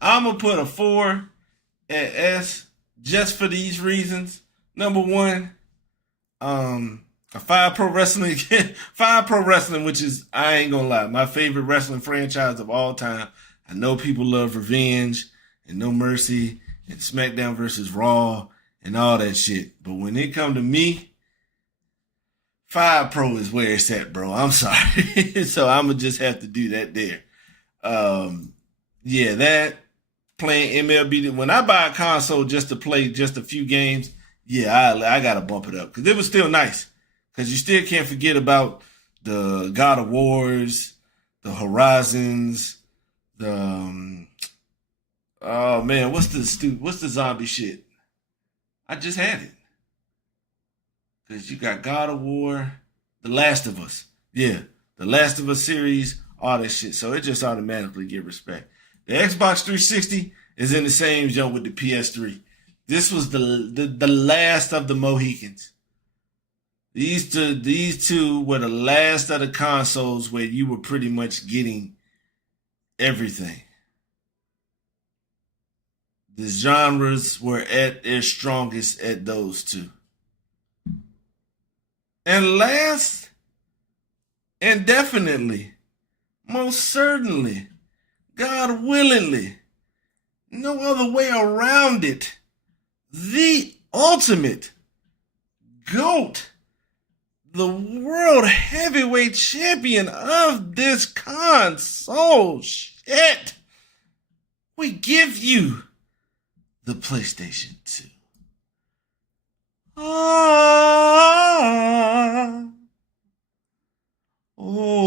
I'm gonna put a 4 at S just for these reasons. Number one, a Fire Pro Wrestling, Fire Pro Wrestling, which is, I ain't gonna lie, my favorite wrestling franchise of all time. I know people love Revenge and No Mercy and SmackDown versus Raw and all that shit, but when it come to me, Fire Pro is where it's at, bro. I'm sorry. So I'm going to just have to do that there. Yeah, that, playing MLB. When I buy a console just to play just a few games, yeah, I got to bump it up. Because it was still nice. Because you still can't forget about the God of Wars, the Horizons, the, oh man, what's the zombie shit? I just had it. Because you got God of War, The Last of Us. Yeah, The Last of Us series, all that shit. So it just automatically get respect. The Xbox 360 is in the same jump with the PS3. This was the last of the Mohicans. These two were the last of the consoles where you were pretty much getting everything. The genres were at their strongest at those two. And last, and definitely, most certainly, God willingly, no other way around it, the ultimate GOAT, the world heavyweight champion of this console shit, we give you the PlayStation 2. Oh,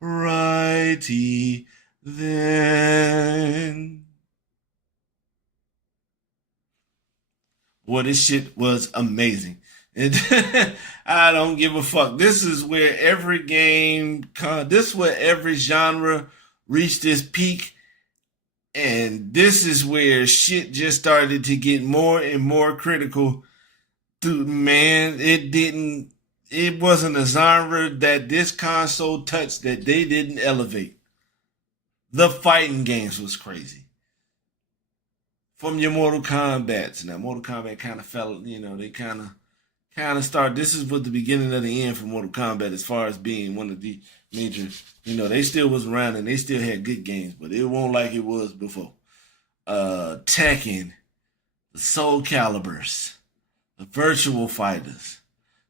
righty then. Well, this shit was amazing. And I don't give a fuck. This is where every this is where every genre reached its peak. And this is where shit just started to get more and more critical Dude, man, it wasn't a genre that this console touched that they didn't elevate. The fighting games was crazy. From your Mortal Kombat's. Now, Mortal Kombat kind of fell, they kind of started. This is what the beginning of the end for Mortal Kombat as far as being one of the major, they still was around and they still had good games, but it won't like it was before. Tekken, the Soul Calibers, the Virtual Fighters,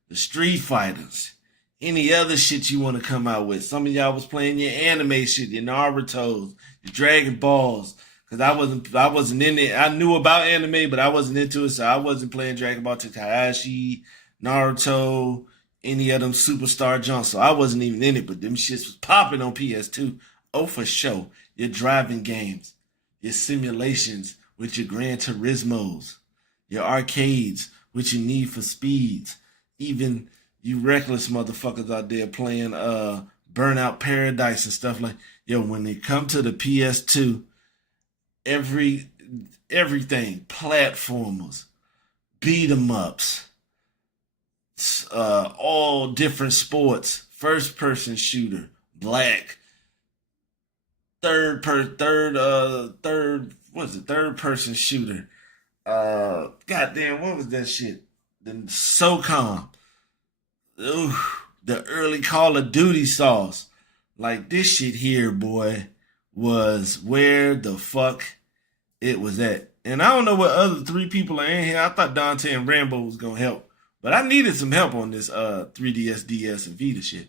the Street Fighters, any other shit you want to come out with. Some of y'all was playing your anime shit, your Naruto's, your Dragon Balls. Cause I wasn't in it. I knew about anime, but I wasn't into it, so I wasn't playing Dragon Ball Takahashi, Naruto, any of them superstar junks. So I wasn't even in it, but them shits was popping on PS2. Oh, for sure. Your driving games, your simulations with your Gran Turismos, your arcades with your Need for Speeds, even you reckless motherfuckers out there playing Burnout Paradise and stuff like. Yo, when they come to the PS2. Everything, platformers, beat 'em ups, all different sports, first person shooter, black, third person shooter. Goddamn, what was that shit? The SOCOM. Ooh, the early Call of Duty sauce. Like this shit here, boy, was where the fuck it was at. And I don't know what other three people are in here. I thought Dante and Rambo was gonna help. But I needed some help on this 3DS, DS, and Vita shit.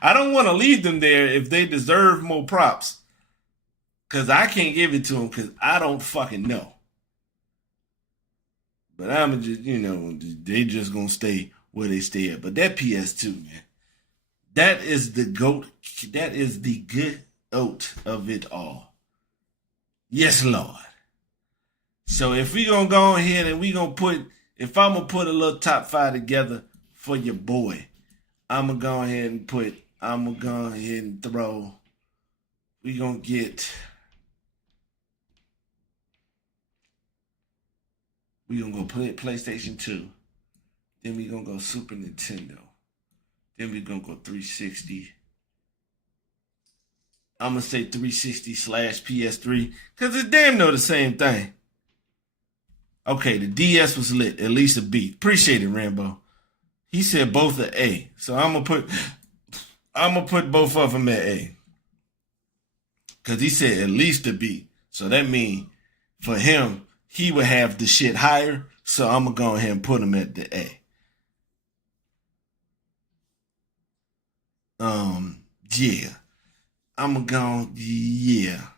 I don't want to leave them there if they deserve more props. Cause I can't give it to them because I don't fucking know. But I'm just, they just gonna stay where they stay at. But that PS2, man, that is the GOAT. That is the good oat of it all. Yes, Lord. So if we gonna go ahead and if I'm gonna put a little top 5 together for your boy, I'm gonna go ahead and throw. We gonna get. We gonna go play PlayStation 2. Then we gonna go Super Nintendo. Then we gonna go 360. I'm gonna say 360 / PS3 because it's damn near the same thing. Okay, the DS was lit, at least a B. Appreciate it, Rambo. He said both are A, so I'm gonna put both of them at A because he said at least a B. So that means for him, he would have the shit higher. So I'm gonna go ahead and put him at the A. Yeah. I'm gonna go, yeah.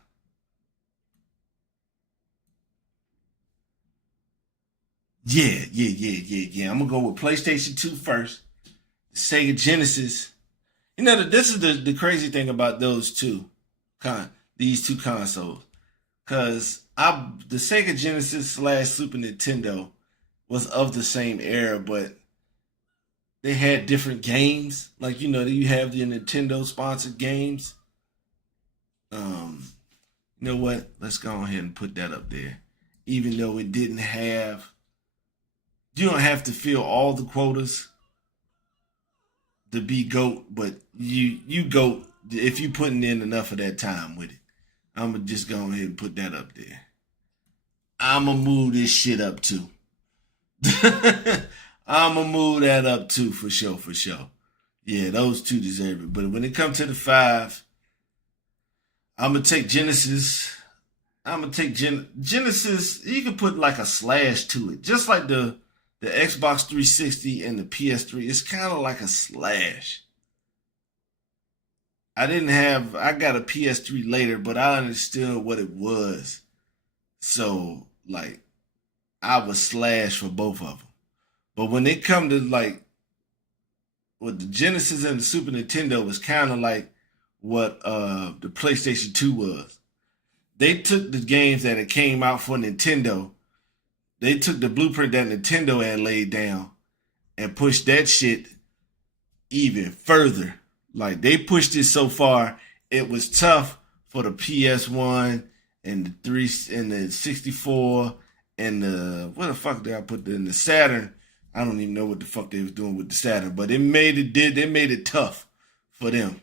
Yeah. I'm gonna go with PlayStation 2 first. Sega Genesis. This is the crazy thing about these two consoles. Cause the Sega Genesis / Super Nintendo was of the same era, but they had different games. Like, you have the Nintendo sponsored games. You know what? Let's go ahead and put that up there. Even though it didn't have, you don't have to fill all the quotas to be GOAT, but you GOAT if you putting in enough of that time with it. I'm gonna just go ahead and put that up there. I'm gonna move this shit up too. I'm gonna move that up too for sure. Yeah, those two deserve it. But when it comes to the 5, I'm gonna take Genesis. Genesis. You can put like a / to it, just like the Xbox 360 and the PS3. It's kind of like a /. I got a PS3 later, but I understood what it was. So like, I was / for both of them. But when it come to like, what the Genesis and the Super Nintendo was kind of like what the PlayStation 2 was. They took the games that had came out for Nintendo. They took the blueprint that Nintendo had laid down and pushed that shit even further. Like, they pushed it so far, it was tough for the PS1 and the 64 and what the fuck did I put in the Saturn? I don't even know what the fuck they was doing with the Saturn, but they made it tough for them.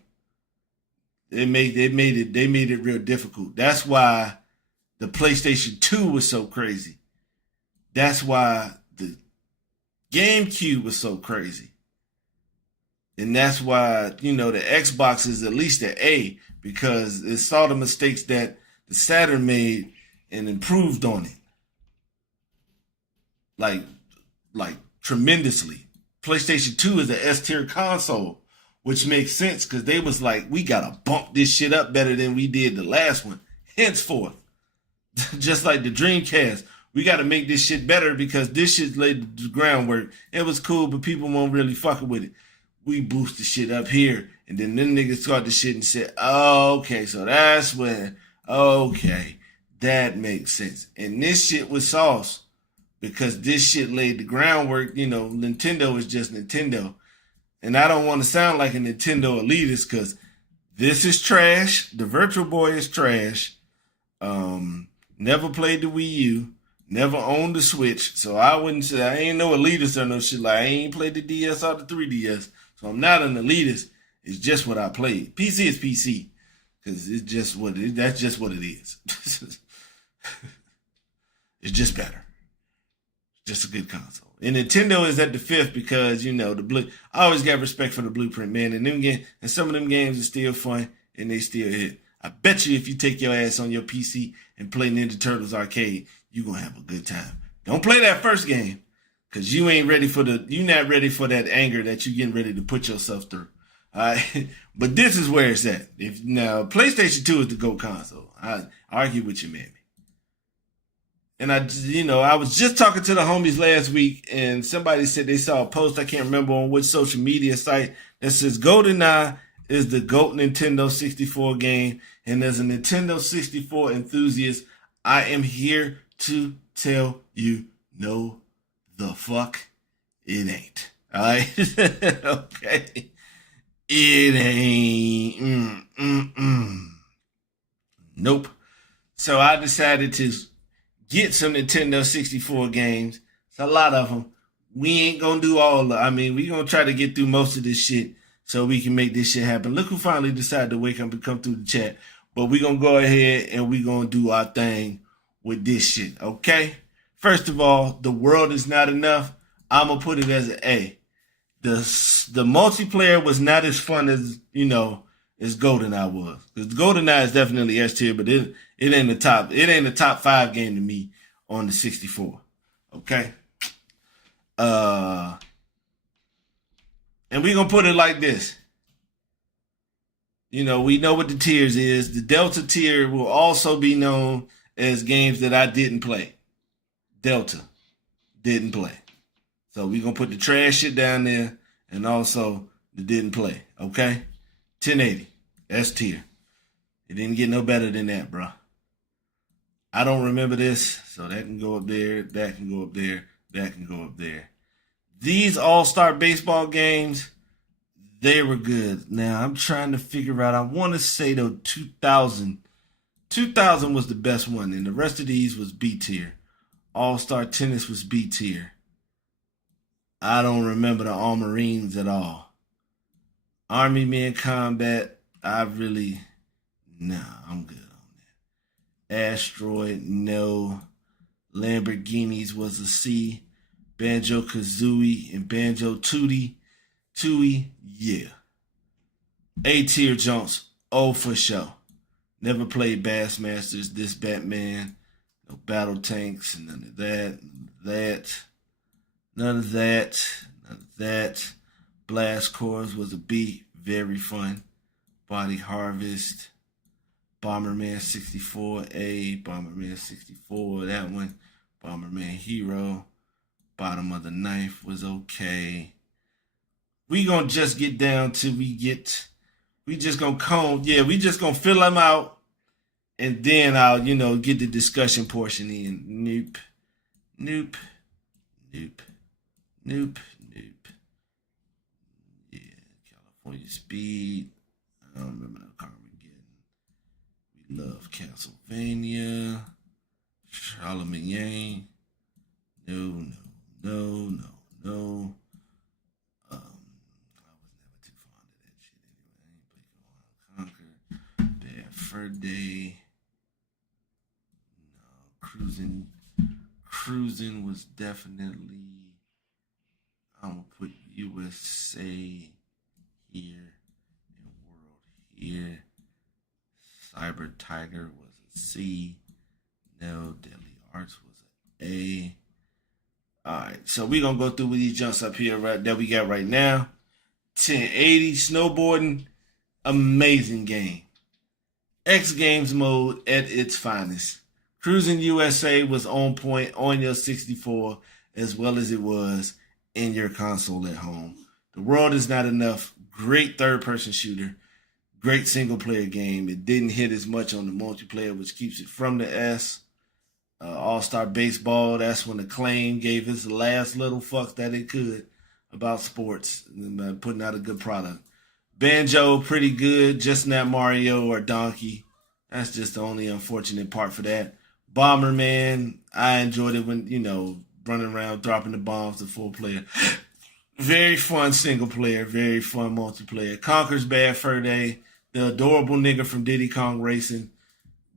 They made it real difficult. That's why the PlayStation 2 was so crazy. That's why the GameCube was so crazy. And that's why, the Xbox is at least an A, because it saw the mistakes that the Saturn made and improved on it. Like tremendously. PlayStation 2 is an S tier console, which makes sense because they was like, we gotta bump this shit up better than we did the last one. Henceforth, just like the Dreamcast, we gotta make this shit better because this shit laid the groundwork. It was cool, but people won't really fucking with it. We boost the shit up here, and then them niggas started the shit and said, oh, okay, so that's when, okay, that makes sense. And this shit was sauce because this shit laid the groundwork. Nintendo is just Nintendo. And I don't want to sound like a Nintendo elitist because this is trash. The Virtual Boy is trash. Never played the Wii U. Never owned the Switch. So I wouldn't say, I ain't no elitist or no shit. Like, I ain't played the DS or the 3DS. So I'm not an elitist. It's just what I played. PC is PC. Because it's just that's just what it is. It's just better. Just a good console. And Nintendo is at the fifth because, I always got respect for the Blueprint, man. And some of them games are still fun and they still hit. I bet you if you take your ass on your PC and play Ninja Turtles Arcade, you're going to have a good time. Don't play that first game because you're not ready for that anger that you're getting ready to put yourself through. All right. But this is where it's at. Now, PlayStation 2 is the GOAT console. I argue with you, man. And I was just talking to the homies last week, and somebody said they saw a post, I can't remember on which social media site, that says GoldenEye is the GOAT Nintendo 64 game. And as a Nintendo 64 enthusiast, I am here to tell you, no, the fuck, it ain't. All right? Okay. It ain't. Nope. So I decided to get some Nintendo 64 games. It's a lot of them. We ain't gonna do all we gonna try to get through most of this shit so we can make this shit happen. Look who finally decided to wake up and come through the chat. But we gonna go ahead and we gonna do our thing with this shit, okay? First of all, the world is not enough. I'm gonna put it as an A. The multiplayer was not as fun as, as GoldenEye was. Because GoldenEye is definitely S tier, but it ain't the top. It ain't the top 5 game to me on the 64. Okay? And we're gonna put it like this. We know what the tiers is. The Delta tier will also be known as games that I didn't play. Delta didn't play. So we're gonna put the trash shit down there and also the didn't play. Okay? 1080. S tier. It didn't get no better than that, bro. I don't remember this, so that can go up there, that can go up there, that can go up there. These All-Star baseball games, they were good. Now, I'm trying to figure out, I want to say, though, 2000. 2000 was the best one, and the rest of these was B tier. All-Star Tennis was B tier. I don't remember the All Marines at all. Army Man Combat, I'm good on that. Asteroid, no. Lamborghinis was a C. Banjo Kazooie and Banjo Tooie, yeah. A tier jumps, oh for sure. Never played Bassmasters, this Batman, no Battle Tanks, and none of that. Blast Corps was a B, very fun. Body Harvest, Bomberman 64, A, Bomberman 64, that one. Bomberman Hero, Bottom of the Knife was okay. We gonna just get down till we just gonna fill them out, and then I'll, get the discussion portion in. Nope. Yeah, California Speed. I don't remember that Carmageddon. We love Castlevania. Charlemagne. No, no, no, no, no. I was never too fond of that shit anyway. I ain't played Command and Conquer. Bad Fur Day. No, Cruising was definitely. I'm gonna put USA here and World here. Cyber Tiger was a C. No, Deadly Arts was an A. Alright, so we're gonna go through with these jumps up here right that we got right now. 1080 snowboarding, amazing game. X Games mode at its finest. Cruising USA was on point on your 64 as well as it was in your console at home. The World Is Not Enough, great third person shooter, great single player game. It didn't hit as much on the multiplayer, which keeps it from the S. All-Star Baseball, that's when Acclaim gave its last little fuck that it could about sports and putting out a good product. Banjo, pretty good, just not Mario or Donkey. That's just the only unfortunate part for that. Bomberman, I enjoyed it when, running around dropping the bombs to full player. Very fun single player, very fun multiplayer. Conker's Bad Fur Day, the adorable nigga from Diddy Kong Racing,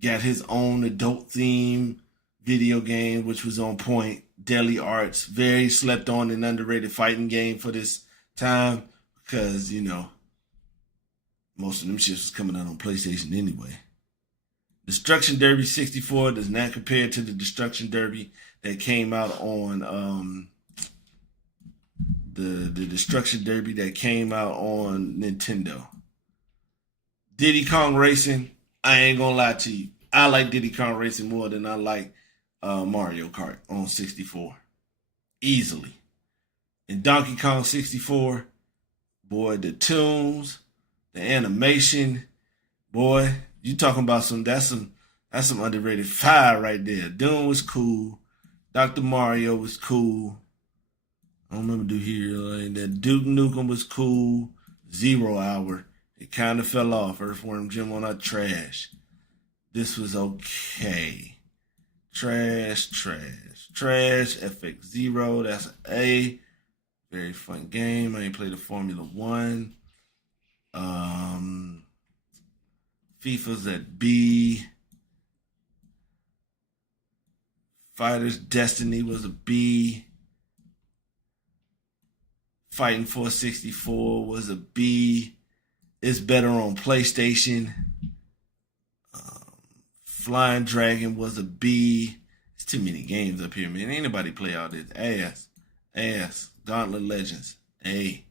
got his own adult theme video game, which was on point. Deadly Arts, very slept on and underrated fighting game for this time because, most of them shits was coming out on PlayStation anyway. Destruction Derby 64 does not compare to the Destruction Derby that came out on the Destruction Derby that came out on Nintendo. Diddy Kong Racing, I ain't gonna lie to you. I like Diddy Kong Racing more than I like Mario Kart on 64. Easily. And Donkey Kong 64, boy, the tunes, the animation, boy, you talking about that's some underrated fire right there. Doom was cool. Dr. Mario was cool. I don't remember that Duke Nukem was cool. 0 Hour. It kind of fell off. Earthworm Jim on our trash. This was okay. Trash. FX Zero, that's an A. Very fun game. I ain't played the Formula One. FIFA's at B. Fighters Destiny was a B. Fighting 464 was a B. It's better on PlayStation. Flying Dragon was a B. It's too many games up here, man. Ain't nobody play all this. Ass. Gauntlet Legends. A.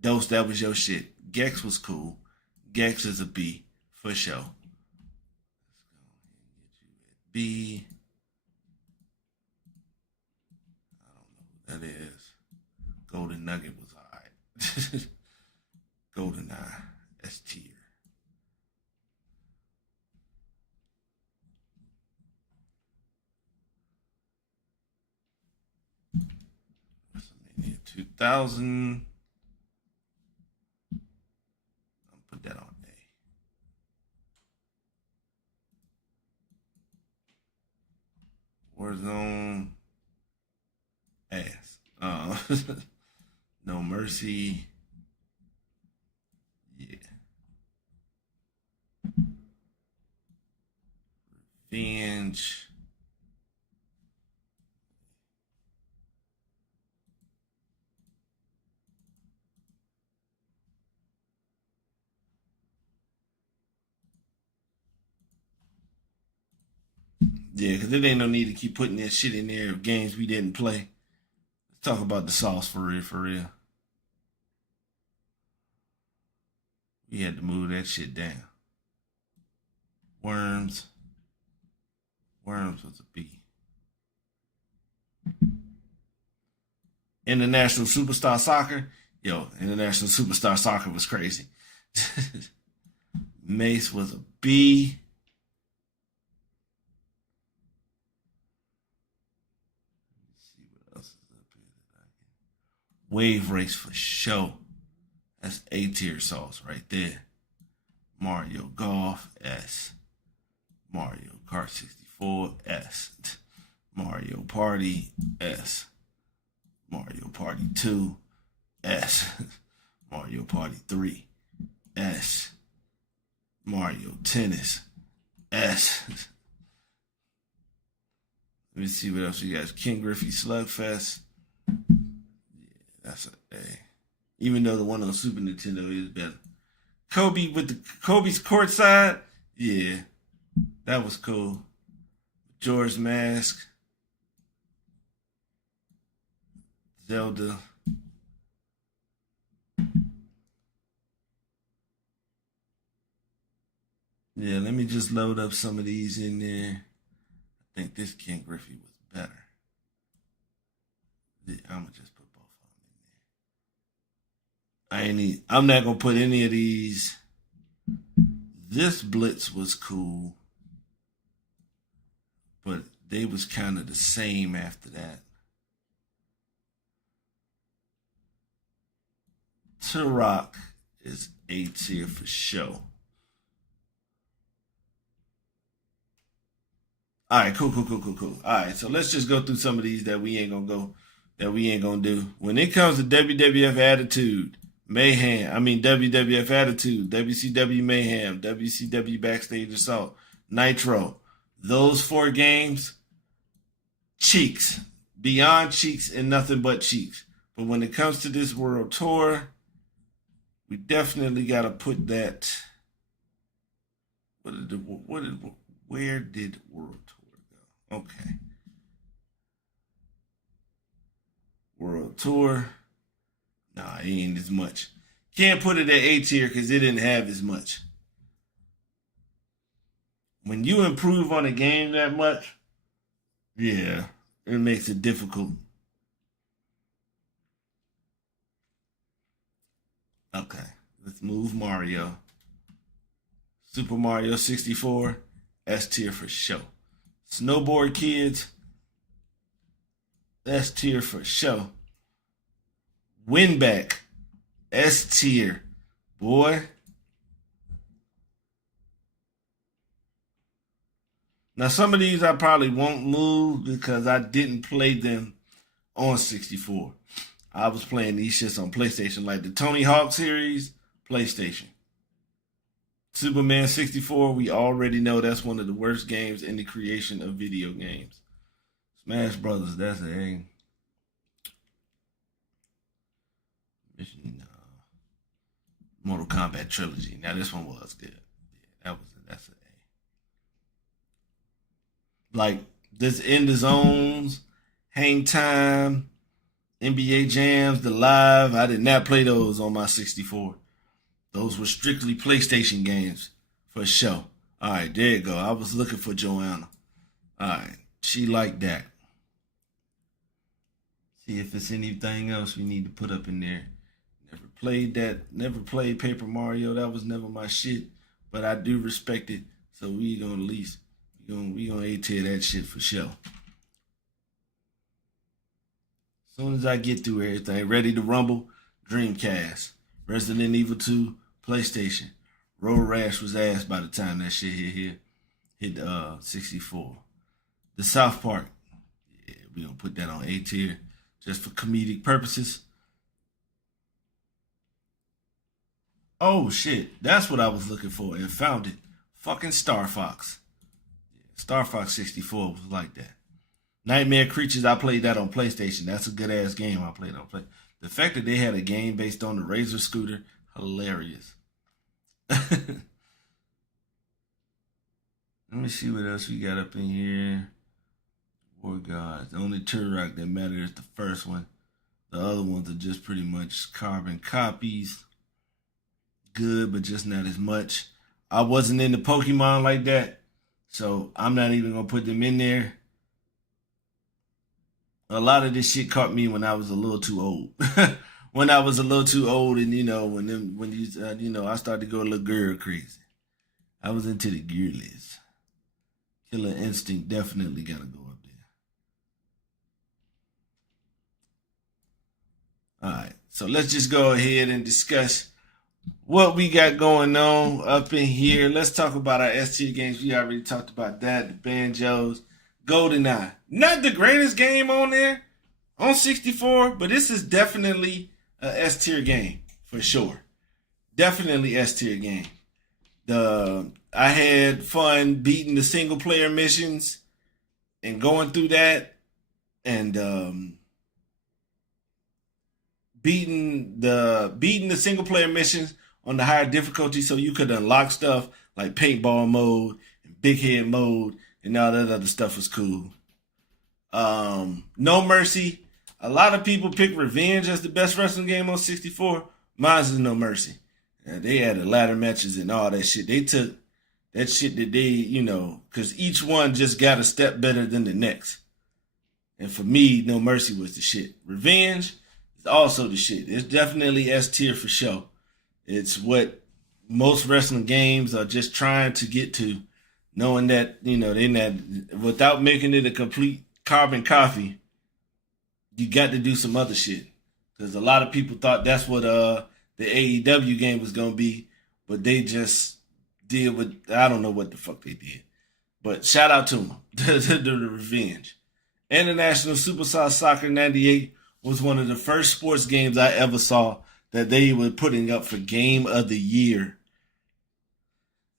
Dose, that was your shit. Gex was cool. Gex is a B for sure. B. I don't know who that is. Golden Nugget was alright. Golden Eye. S tier. WrestleMania 2000. I'll put that on A. Warzone. Ass. No Mercy. Yeah. Revenge. Yeah, because there ain't no need to keep putting that shit in there of games we didn't play. Let's talk about the sauce for real. We had to move that shit down. Worms. Worms was a B. International Superstar Soccer. International Superstar Soccer was crazy. Mace was a B. Let's see what else is up here that I can. Wave Race for sure. That's A tier sauce right there. Mario Golf S. Mario Kart 64 S. Mario Party S, Mario Party 2 S, Mario Party 3 S, Mario Tennis S. Let me see what else we got. King Griffey Slugfest. Yeah, that's an A. Even though the one on Super Nintendo is better. Kobe with the Kobe's courtside. Yeah, that was cool. George Mask. Zelda. Yeah, let me just load up some of these in there. I think this Ken Griffey was better. Yeah, I'm gonna just put both of them in there. I'm not gonna put any of these. This Blitz was cool, but they was kind of the same after that. Turok is A tier for sure. All right, cool. All right, so let's just go through some of these that we ain't gonna do. When it comes to WWF Attitude, WWF Attitude, WCW Mayhem, WCW Backstage Assault, Nitro, those 4 games, cheeks, beyond cheeks and nothing but cheeks. But when it comes to this World Tour, we definitely gotta put that. Where did World Tour go? Okay. World Tour. Nah, it ain't as much. Can't put it at A tier because it didn't have as much. When you improve on a game that much, yeah, it makes it difficult. Okay, let's move Mario. Super Mario 64, S tier for sure. Snowboard Kids, S tier for sure. Winback, S tier. Boy. Now, some of these I probably won't move because I didn't play them on 64. I was playing these shits on PlayStation, like the Tony Hawk series, PlayStation. Superman 64, we already know that's one of the worst games in the creation of video games. Smash Brothers, that's a Mortal Kombat Trilogy. Now this one was good. Yeah, that's an A. Like this In the Zones, Hang Time, NBA Jams, The Live. I did not play those on my 64. Those were strictly PlayStation games for sure. All right, there you go. I was looking for Joanna. All right, she liked that. See if it's anything else we need to put up in there. Never played that. Never played Paper Mario. That was never my shit. But I do respect it. So we gonna at least we gonna A-tier that shit for sure. As soon as I get through everything, Ready to Rumble, Dreamcast, Resident Evil 2, PlayStation. Road Rash was ass by the time that shit hit 64. The South Park, yeah, we gonna put that on A tier just for comedic purposes. Oh shit, that's what I was looking for and found it. Fucking Star Fox. Yeah, Star Fox 64 was like that. Nightmare Creatures, I played that on PlayStation. That's a good ass game I played on PlayStation. The fact that they had a game based on the Razor scooter, hilarious. Let me see what else we got up in here. War Gods. The only Turok that matters is the first one. The other ones are just pretty much carbon copies. Good, but just not as much. I wasn't into Pokemon like that, so I'm not even gonna put them in there. A lot of this shit caught me when I was a little too old. When I was a little too old, and I started to go a little girl crazy. I was into the girlies. Killer Instinct definitely gotta go up there. All right, so let's just go ahead and discuss what we got going on up in here. Let's talk about our S tier games. We already talked about that. The banjos, GoldenEye. Not the greatest game on there on 64, but this is definitely a S tier game for sure. Definitely S tier game. I had fun beating the single player missions and going through that, and beating the single player missions on the higher difficulty, so you could unlock stuff like paintball mode and big head mode and all that other stuff was cool. No Mercy. A lot of people pick Revenge as the best wrestling game on 64. Mine's is No Mercy. They added ladder matches and all that shit. They took that shit that they, because each one just got a step better than the next. And for me, No Mercy was the shit. Revenge is also the shit. It's definitely S tier for sure. It's what most wrestling games are just trying to get to, knowing that, they're not, without making it a complete carbon copy, you got to do some other shit. Because a lot of people thought that's what the AEW game was going to be, but they just did what, I don't know what the fuck they did. But shout out to them, the Revenge. International Superstar Soccer 98 was one of the first sports games I ever saw that they were putting up for Game of the Year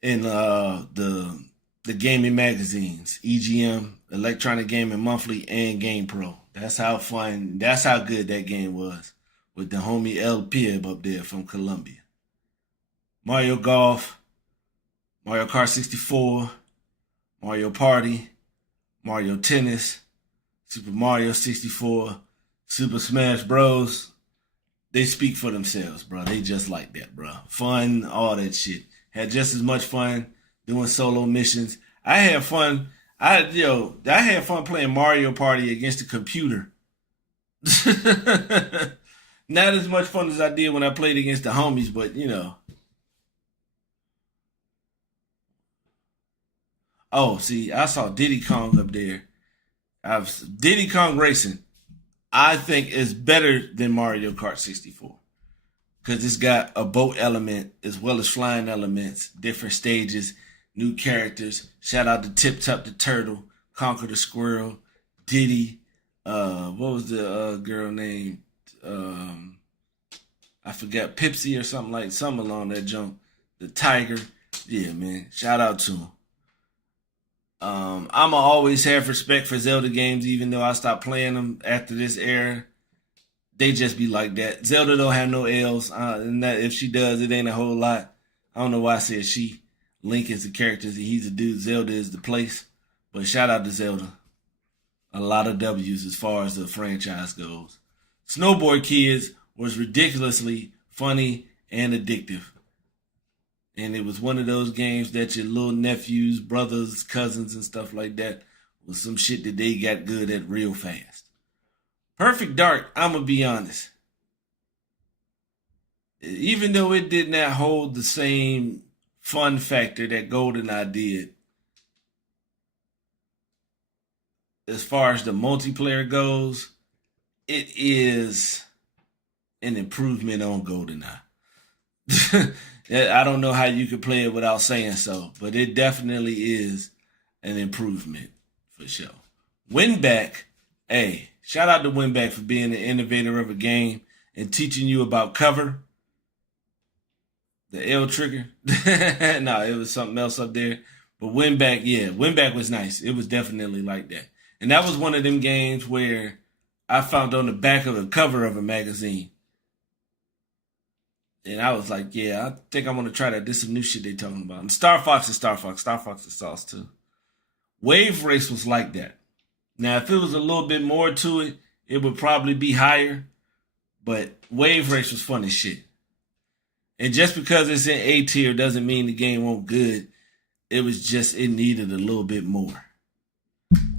in the gaming magazines, EGM, Electronic Gaming Monthly, and GamePro. That's how good that game was, with the homie El Pieb up there from Colombia. Mario Golf, Mario Kart 64, Mario Party, Mario Tennis, Super Mario 64, Super Smash Bros. They speak for themselves, bro. They just like that, bro. Fun, all that shit. Had just as much fun doing solo missions. I had fun. I had fun playing Mario Party against the computer. Not as much fun as I did when I played against the homies, but Oh, see, I saw Diddy Kong up there. Diddy Kong Racing, I think, is better than Mario Kart 64. Because it's got a boat element as well as flying elements, different stages, new characters. Shout out to Tip Top the Turtle, Conquer the Squirrel, Diddy. What was the girl name? I forgot, Pipsy or something along that jump. The Tiger. Yeah, man. Shout out to him. I'ma always have respect for Zelda games, even though I stopped playing them after this era. They just be like that. Zelda don't have no L's, and that if she does, it ain't a whole lot. I don't know why I said she. Link is the character, he's a dude. Zelda is the place. But shout out to Zelda. A lot of W's as far as the franchise goes. Snowboard Kids was ridiculously funny and addictive. And it was one of those games that your little nephews, brothers, cousins, and stuff like that was some shit that they got good at real fast. Perfect Dark, I'm going to be honest. Even though it did not hold the same fun factor that GoldenEye did, as far as the multiplayer goes, it is an improvement on GoldenEye. I don't know how you could play it without saying so, but it definitely is an improvement for sure. Winback, hey, shout out to Winback for being the innovator of a game and teaching you about cover. The L trigger. No, it was something else up there. But Winback, yeah, Winback was nice. It was definitely like that. And that was one of them games where I found on the back of the cover of a magazine. And I was like, yeah, I think I'm going to try that. This is some new shit they talking about. And Star Fox is Star Fox. Star Fox is sauce too. Wave Race was like that. Now, if it was a little bit more to it, it would probably be higher. But Wave Race was fun as shit. And just because it's in A tier doesn't mean the game won't good. It was just, it needed a little bit more.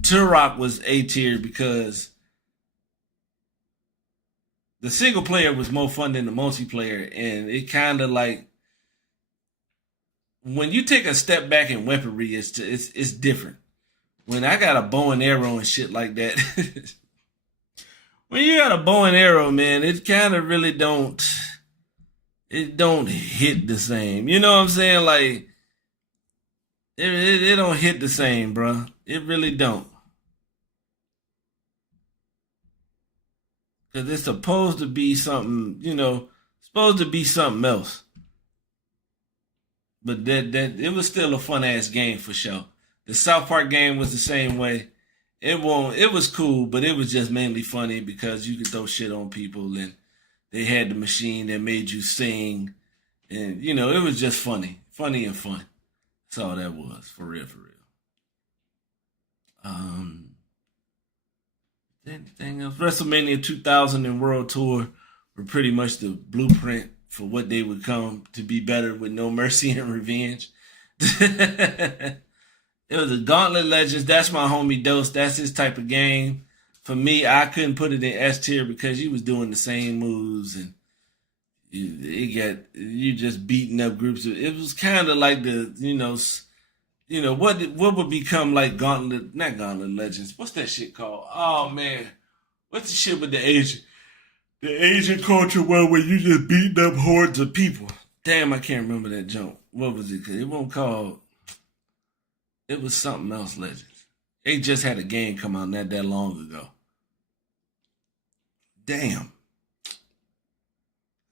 Turok was A tier because the single player was more fun than the multiplayer. And it kind of like, when you take a step back in weaponry, it's different. When I got a bow and arrow and shit like that, when you got a bow and arrow, man, it kind of really don't hit the same. You know what I'm saying? Like, it don't hit the same, bro. It really don't. because it's supposed to be something, supposed to be something else. But that it was still a fun ass game for sure. The South Park game was the same way. It was cool, but it was just mainly funny because you could throw shit on people and they had the machine that made you sing, and it was just funny and fun. That's all that was, for real, for real. Um, Anything else? WrestleMania 2000 and World Tour were pretty much the blueprint for what they would come to be better with No Mercy and Revenge. It was a Gauntlet Legends. That's my homie Dose. That's his type of game. For me, I couldn't put it in S tier because you was doing the same moves and you just beating up groups. It was kind of like the what would become like Gauntlet, not Gauntlet Legends. What's that shit called? Oh man, what's the shit with the Asian culture where you just beating up hordes of people? Damn, I can't remember that jump. What was it? It wasn't called. It was something else, Legends. They just had a game come out not that long ago. Damn.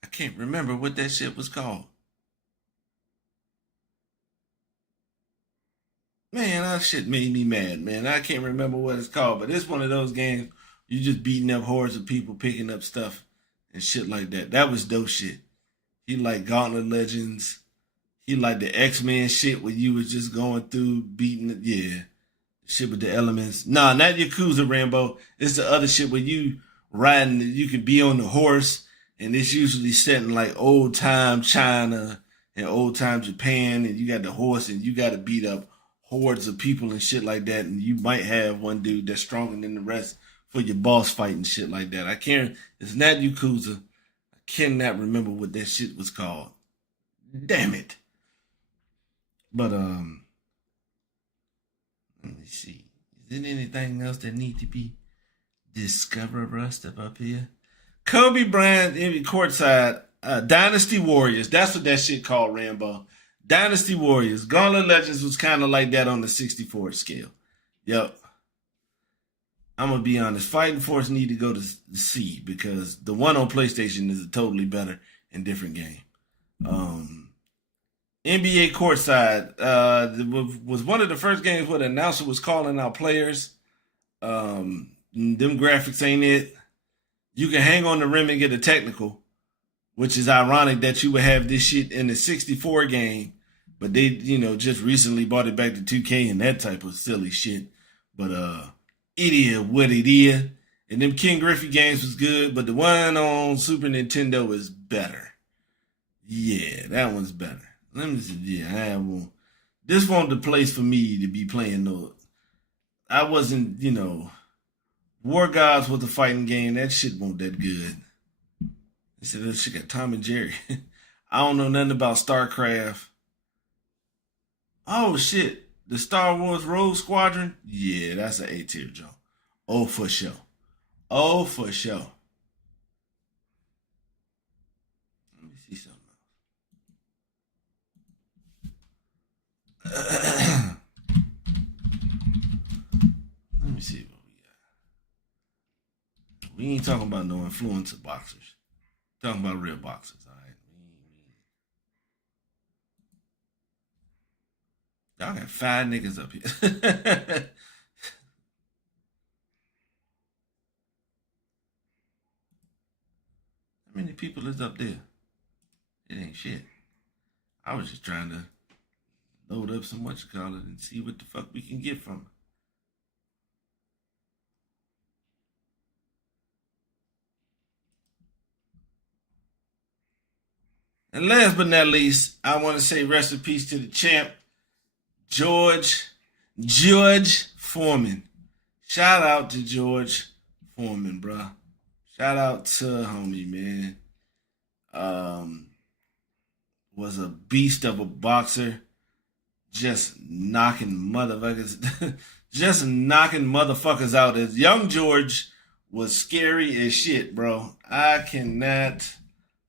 I can't remember what that shit was called. Man, that shit made me mad, man. I can't remember what it's called, but it's one of those games you just beating up hordes of people, picking up stuff and shit like that. That was dope shit. He like Gauntlet Legends. He like the X-Men shit where you was just going through beating it. Yeah. Shit with the elements. Nah, not Yakuza Rambo. It's the other shit where you riding, you can be on the horse, and it's usually set in like old time China and old time Japan, and you got the horse and you got to beat up hordes of people and shit like that, and you might have one dude that's stronger than the rest for your boss fight and shit like that. It's not Yakuza. I cannot remember what that shit was called. Damn it. But let me see. Is there anything else that need to be discovered up here? Kobe Bryant courtside. Dynasty Warriors. That's what that shit called, Rambo. Dynasty Warriors. Gauntlet Legends was kind of like that on the 64 scale. Yep. I'm going to be honest. Fighting Force need to go to C because the one on PlayStation is a totally better and different game. NBA Courtside was one of the first games where the announcer was calling out players. Them graphics ain't it. You can hang on the rim and get a technical, which is ironic that you would have this shit in the 64 game, but they, just recently brought it back to 2K and that type of silly shit. But it is what it is. And them King Griffey games was good, but the one on Super Nintendo is better. Yeah, that one's better. Let me see. Yeah, I won't. This wasn't the place for me to be playing no. I wasn't, War Gods was a fighting game. That shit wasn't that good. They said that shit got Tom and Jerry. I don't know nothing about StarCraft. Oh shit. The Star Wars Rogue Squadron? Yeah, that's an A tier jump. Oh, for sure. Oh, for sure. Let me see something. Let me see what we got. We ain't talking about no influencer boxers. We're talking about real boxers, all right? Y'all got 5 niggas up here. How many people is up there? It ain't shit. I was just trying to load up some whatchamacallit and see what the fuck we can get from it. And last but not least, I want to say rest in peace to the champ, George Foreman. Shout out to George Foreman, bro. Shout out to homie, man. Was a beast of a boxer. Just knocking motherfuckers, just knocking motherfuckers out. As young George was scary as shit, bro. I cannot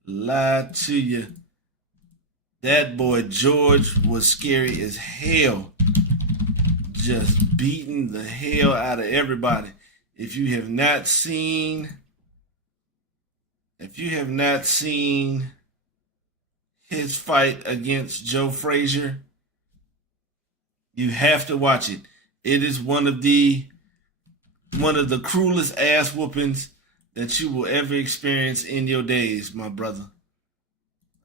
lie to you. That boy George was scary as hell. Just beating the hell out of everybody. If you have not seen If you have not seen his fight against Joe Frazier, you have to watch it. It is one of the cruelest ass whoopings that you will ever experience in your days, my brother.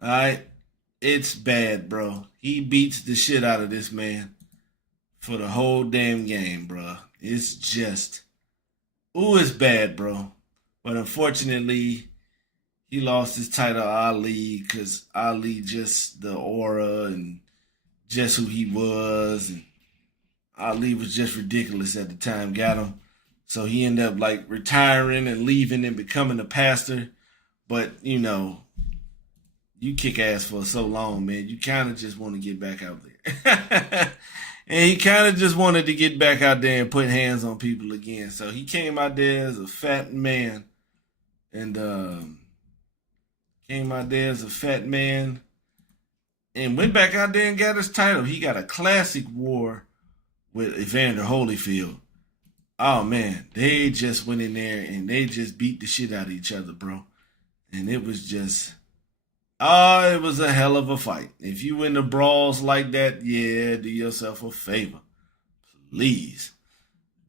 All right, it's bad, bro. He beats the shit out of this man for the whole damn game, bro. It's just, ooh, it's bad, bro. But unfortunately, he lost his title to Ali because Ali just the aura and just who he was, and Ali was just ridiculous at the time. Got him, so he ended up like retiring and leaving and becoming a pastor. But you know, you kick ass for so long, man. You kind of just want to get back out there. And he kind of just wanted to get back out there and put hands on people again. So he came out there as a fat man and went back out there and got his title. He got a classic war with Evander Holyfield. Oh man, they just went in there and they just beat the shit out of each other, bro. And it was just, oh, it was a hell of a fight. If you win the brawls like that, yeah, do yourself a favor. Please.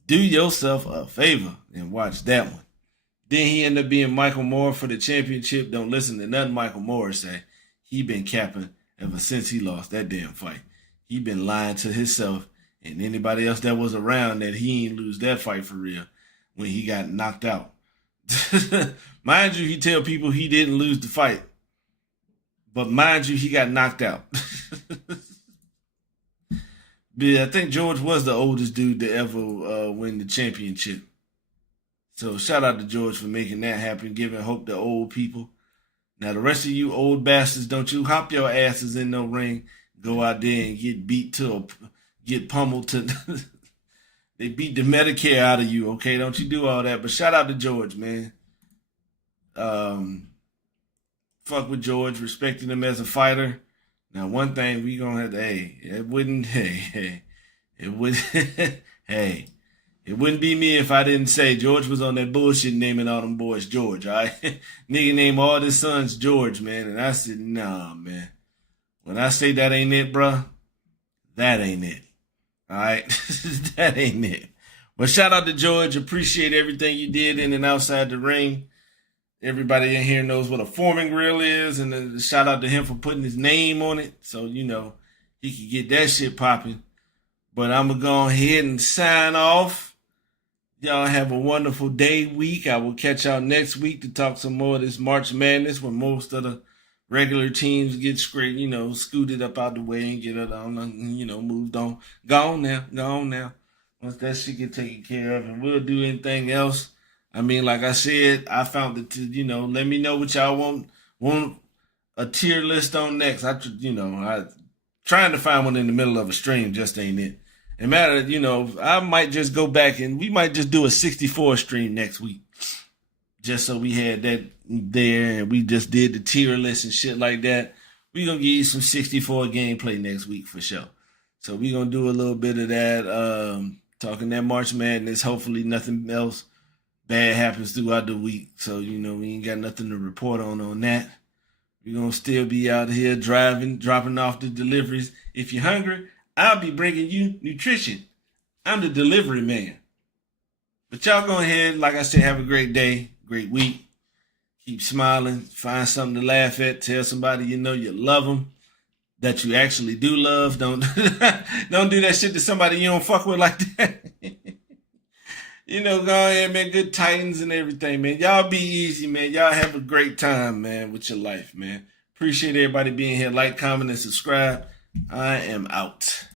Do yourself a favor and watch that one. Then he ended up being Michael Moore for the championship. Don't listen to nothing Michael Moore say. He been capping ever since he lost that damn fight. He been lying to himself and anybody else that was around that he ain't lose that fight for real when he got knocked out. Mind you, he tell people he didn't lose the fight. But mind you, he got knocked out. But I think George was the oldest dude to ever win the championship. So shout out to George for making that happen, giving hope to old people. Now the rest of you old bastards, don't you hop your asses in no ring, go out there and get get pummeled to. They beat the Medicare out of you, okay? Don't you do all that. But shout out to George, man. Fuck with George, respecting him as a fighter. Now one thing we gonna have to, it wouldn't be me if I didn't say George was on that bullshit naming all them boys George, all right? Nigga named all his sons George, man. And I said, nah, man. When I say that ain't it, bruh, that ain't it. All right? That ain't it. But shout out to George. Appreciate everything you did in and outside the ring. Everybody in here knows what a Foreman grill is. And shout out to him for putting his name on it. So, you know, he could get that shit popping. But I'm going to go ahead and sign off. Y'all have a wonderful day, week. I will catch y'all next week to talk some more of this March Madness when most of the regular teams get straight, scooted up out the way and get it on, moved on. Go on now. Once that shit get taken care of, and we'll do anything else. I mean, like I said, I found it to, let me know what y'all want a tier list on next. I trying to find one in the middle of a stream just ain't it. And matter, I might just go back and we might just do a 64 stream next week. Just so we had that there and we just did the tier list and shit like that. We're going to give you some 64 gameplay next week for sure. So we're going to do a little bit of that, talking that March Madness. Hopefully nothing else bad happens throughout the week. So, we ain't got nothing to report on that. We're going to still be out here driving, dropping off the deliveries. If you're hungry, I'll be bringing you nutrition. I'm the delivery man. But y'all go ahead, like I said, have a great day, great week. Keep smiling. Find something to laugh at. Tell somebody you love them, that you actually do love. Don't do that shit to somebody you don't fuck with like that. Go ahead, man. Good Titans and everything, man. Y'all be easy, man. Y'all have a great time, man, with your life, man. Appreciate everybody being here. Like, comment, and subscribe. I am out.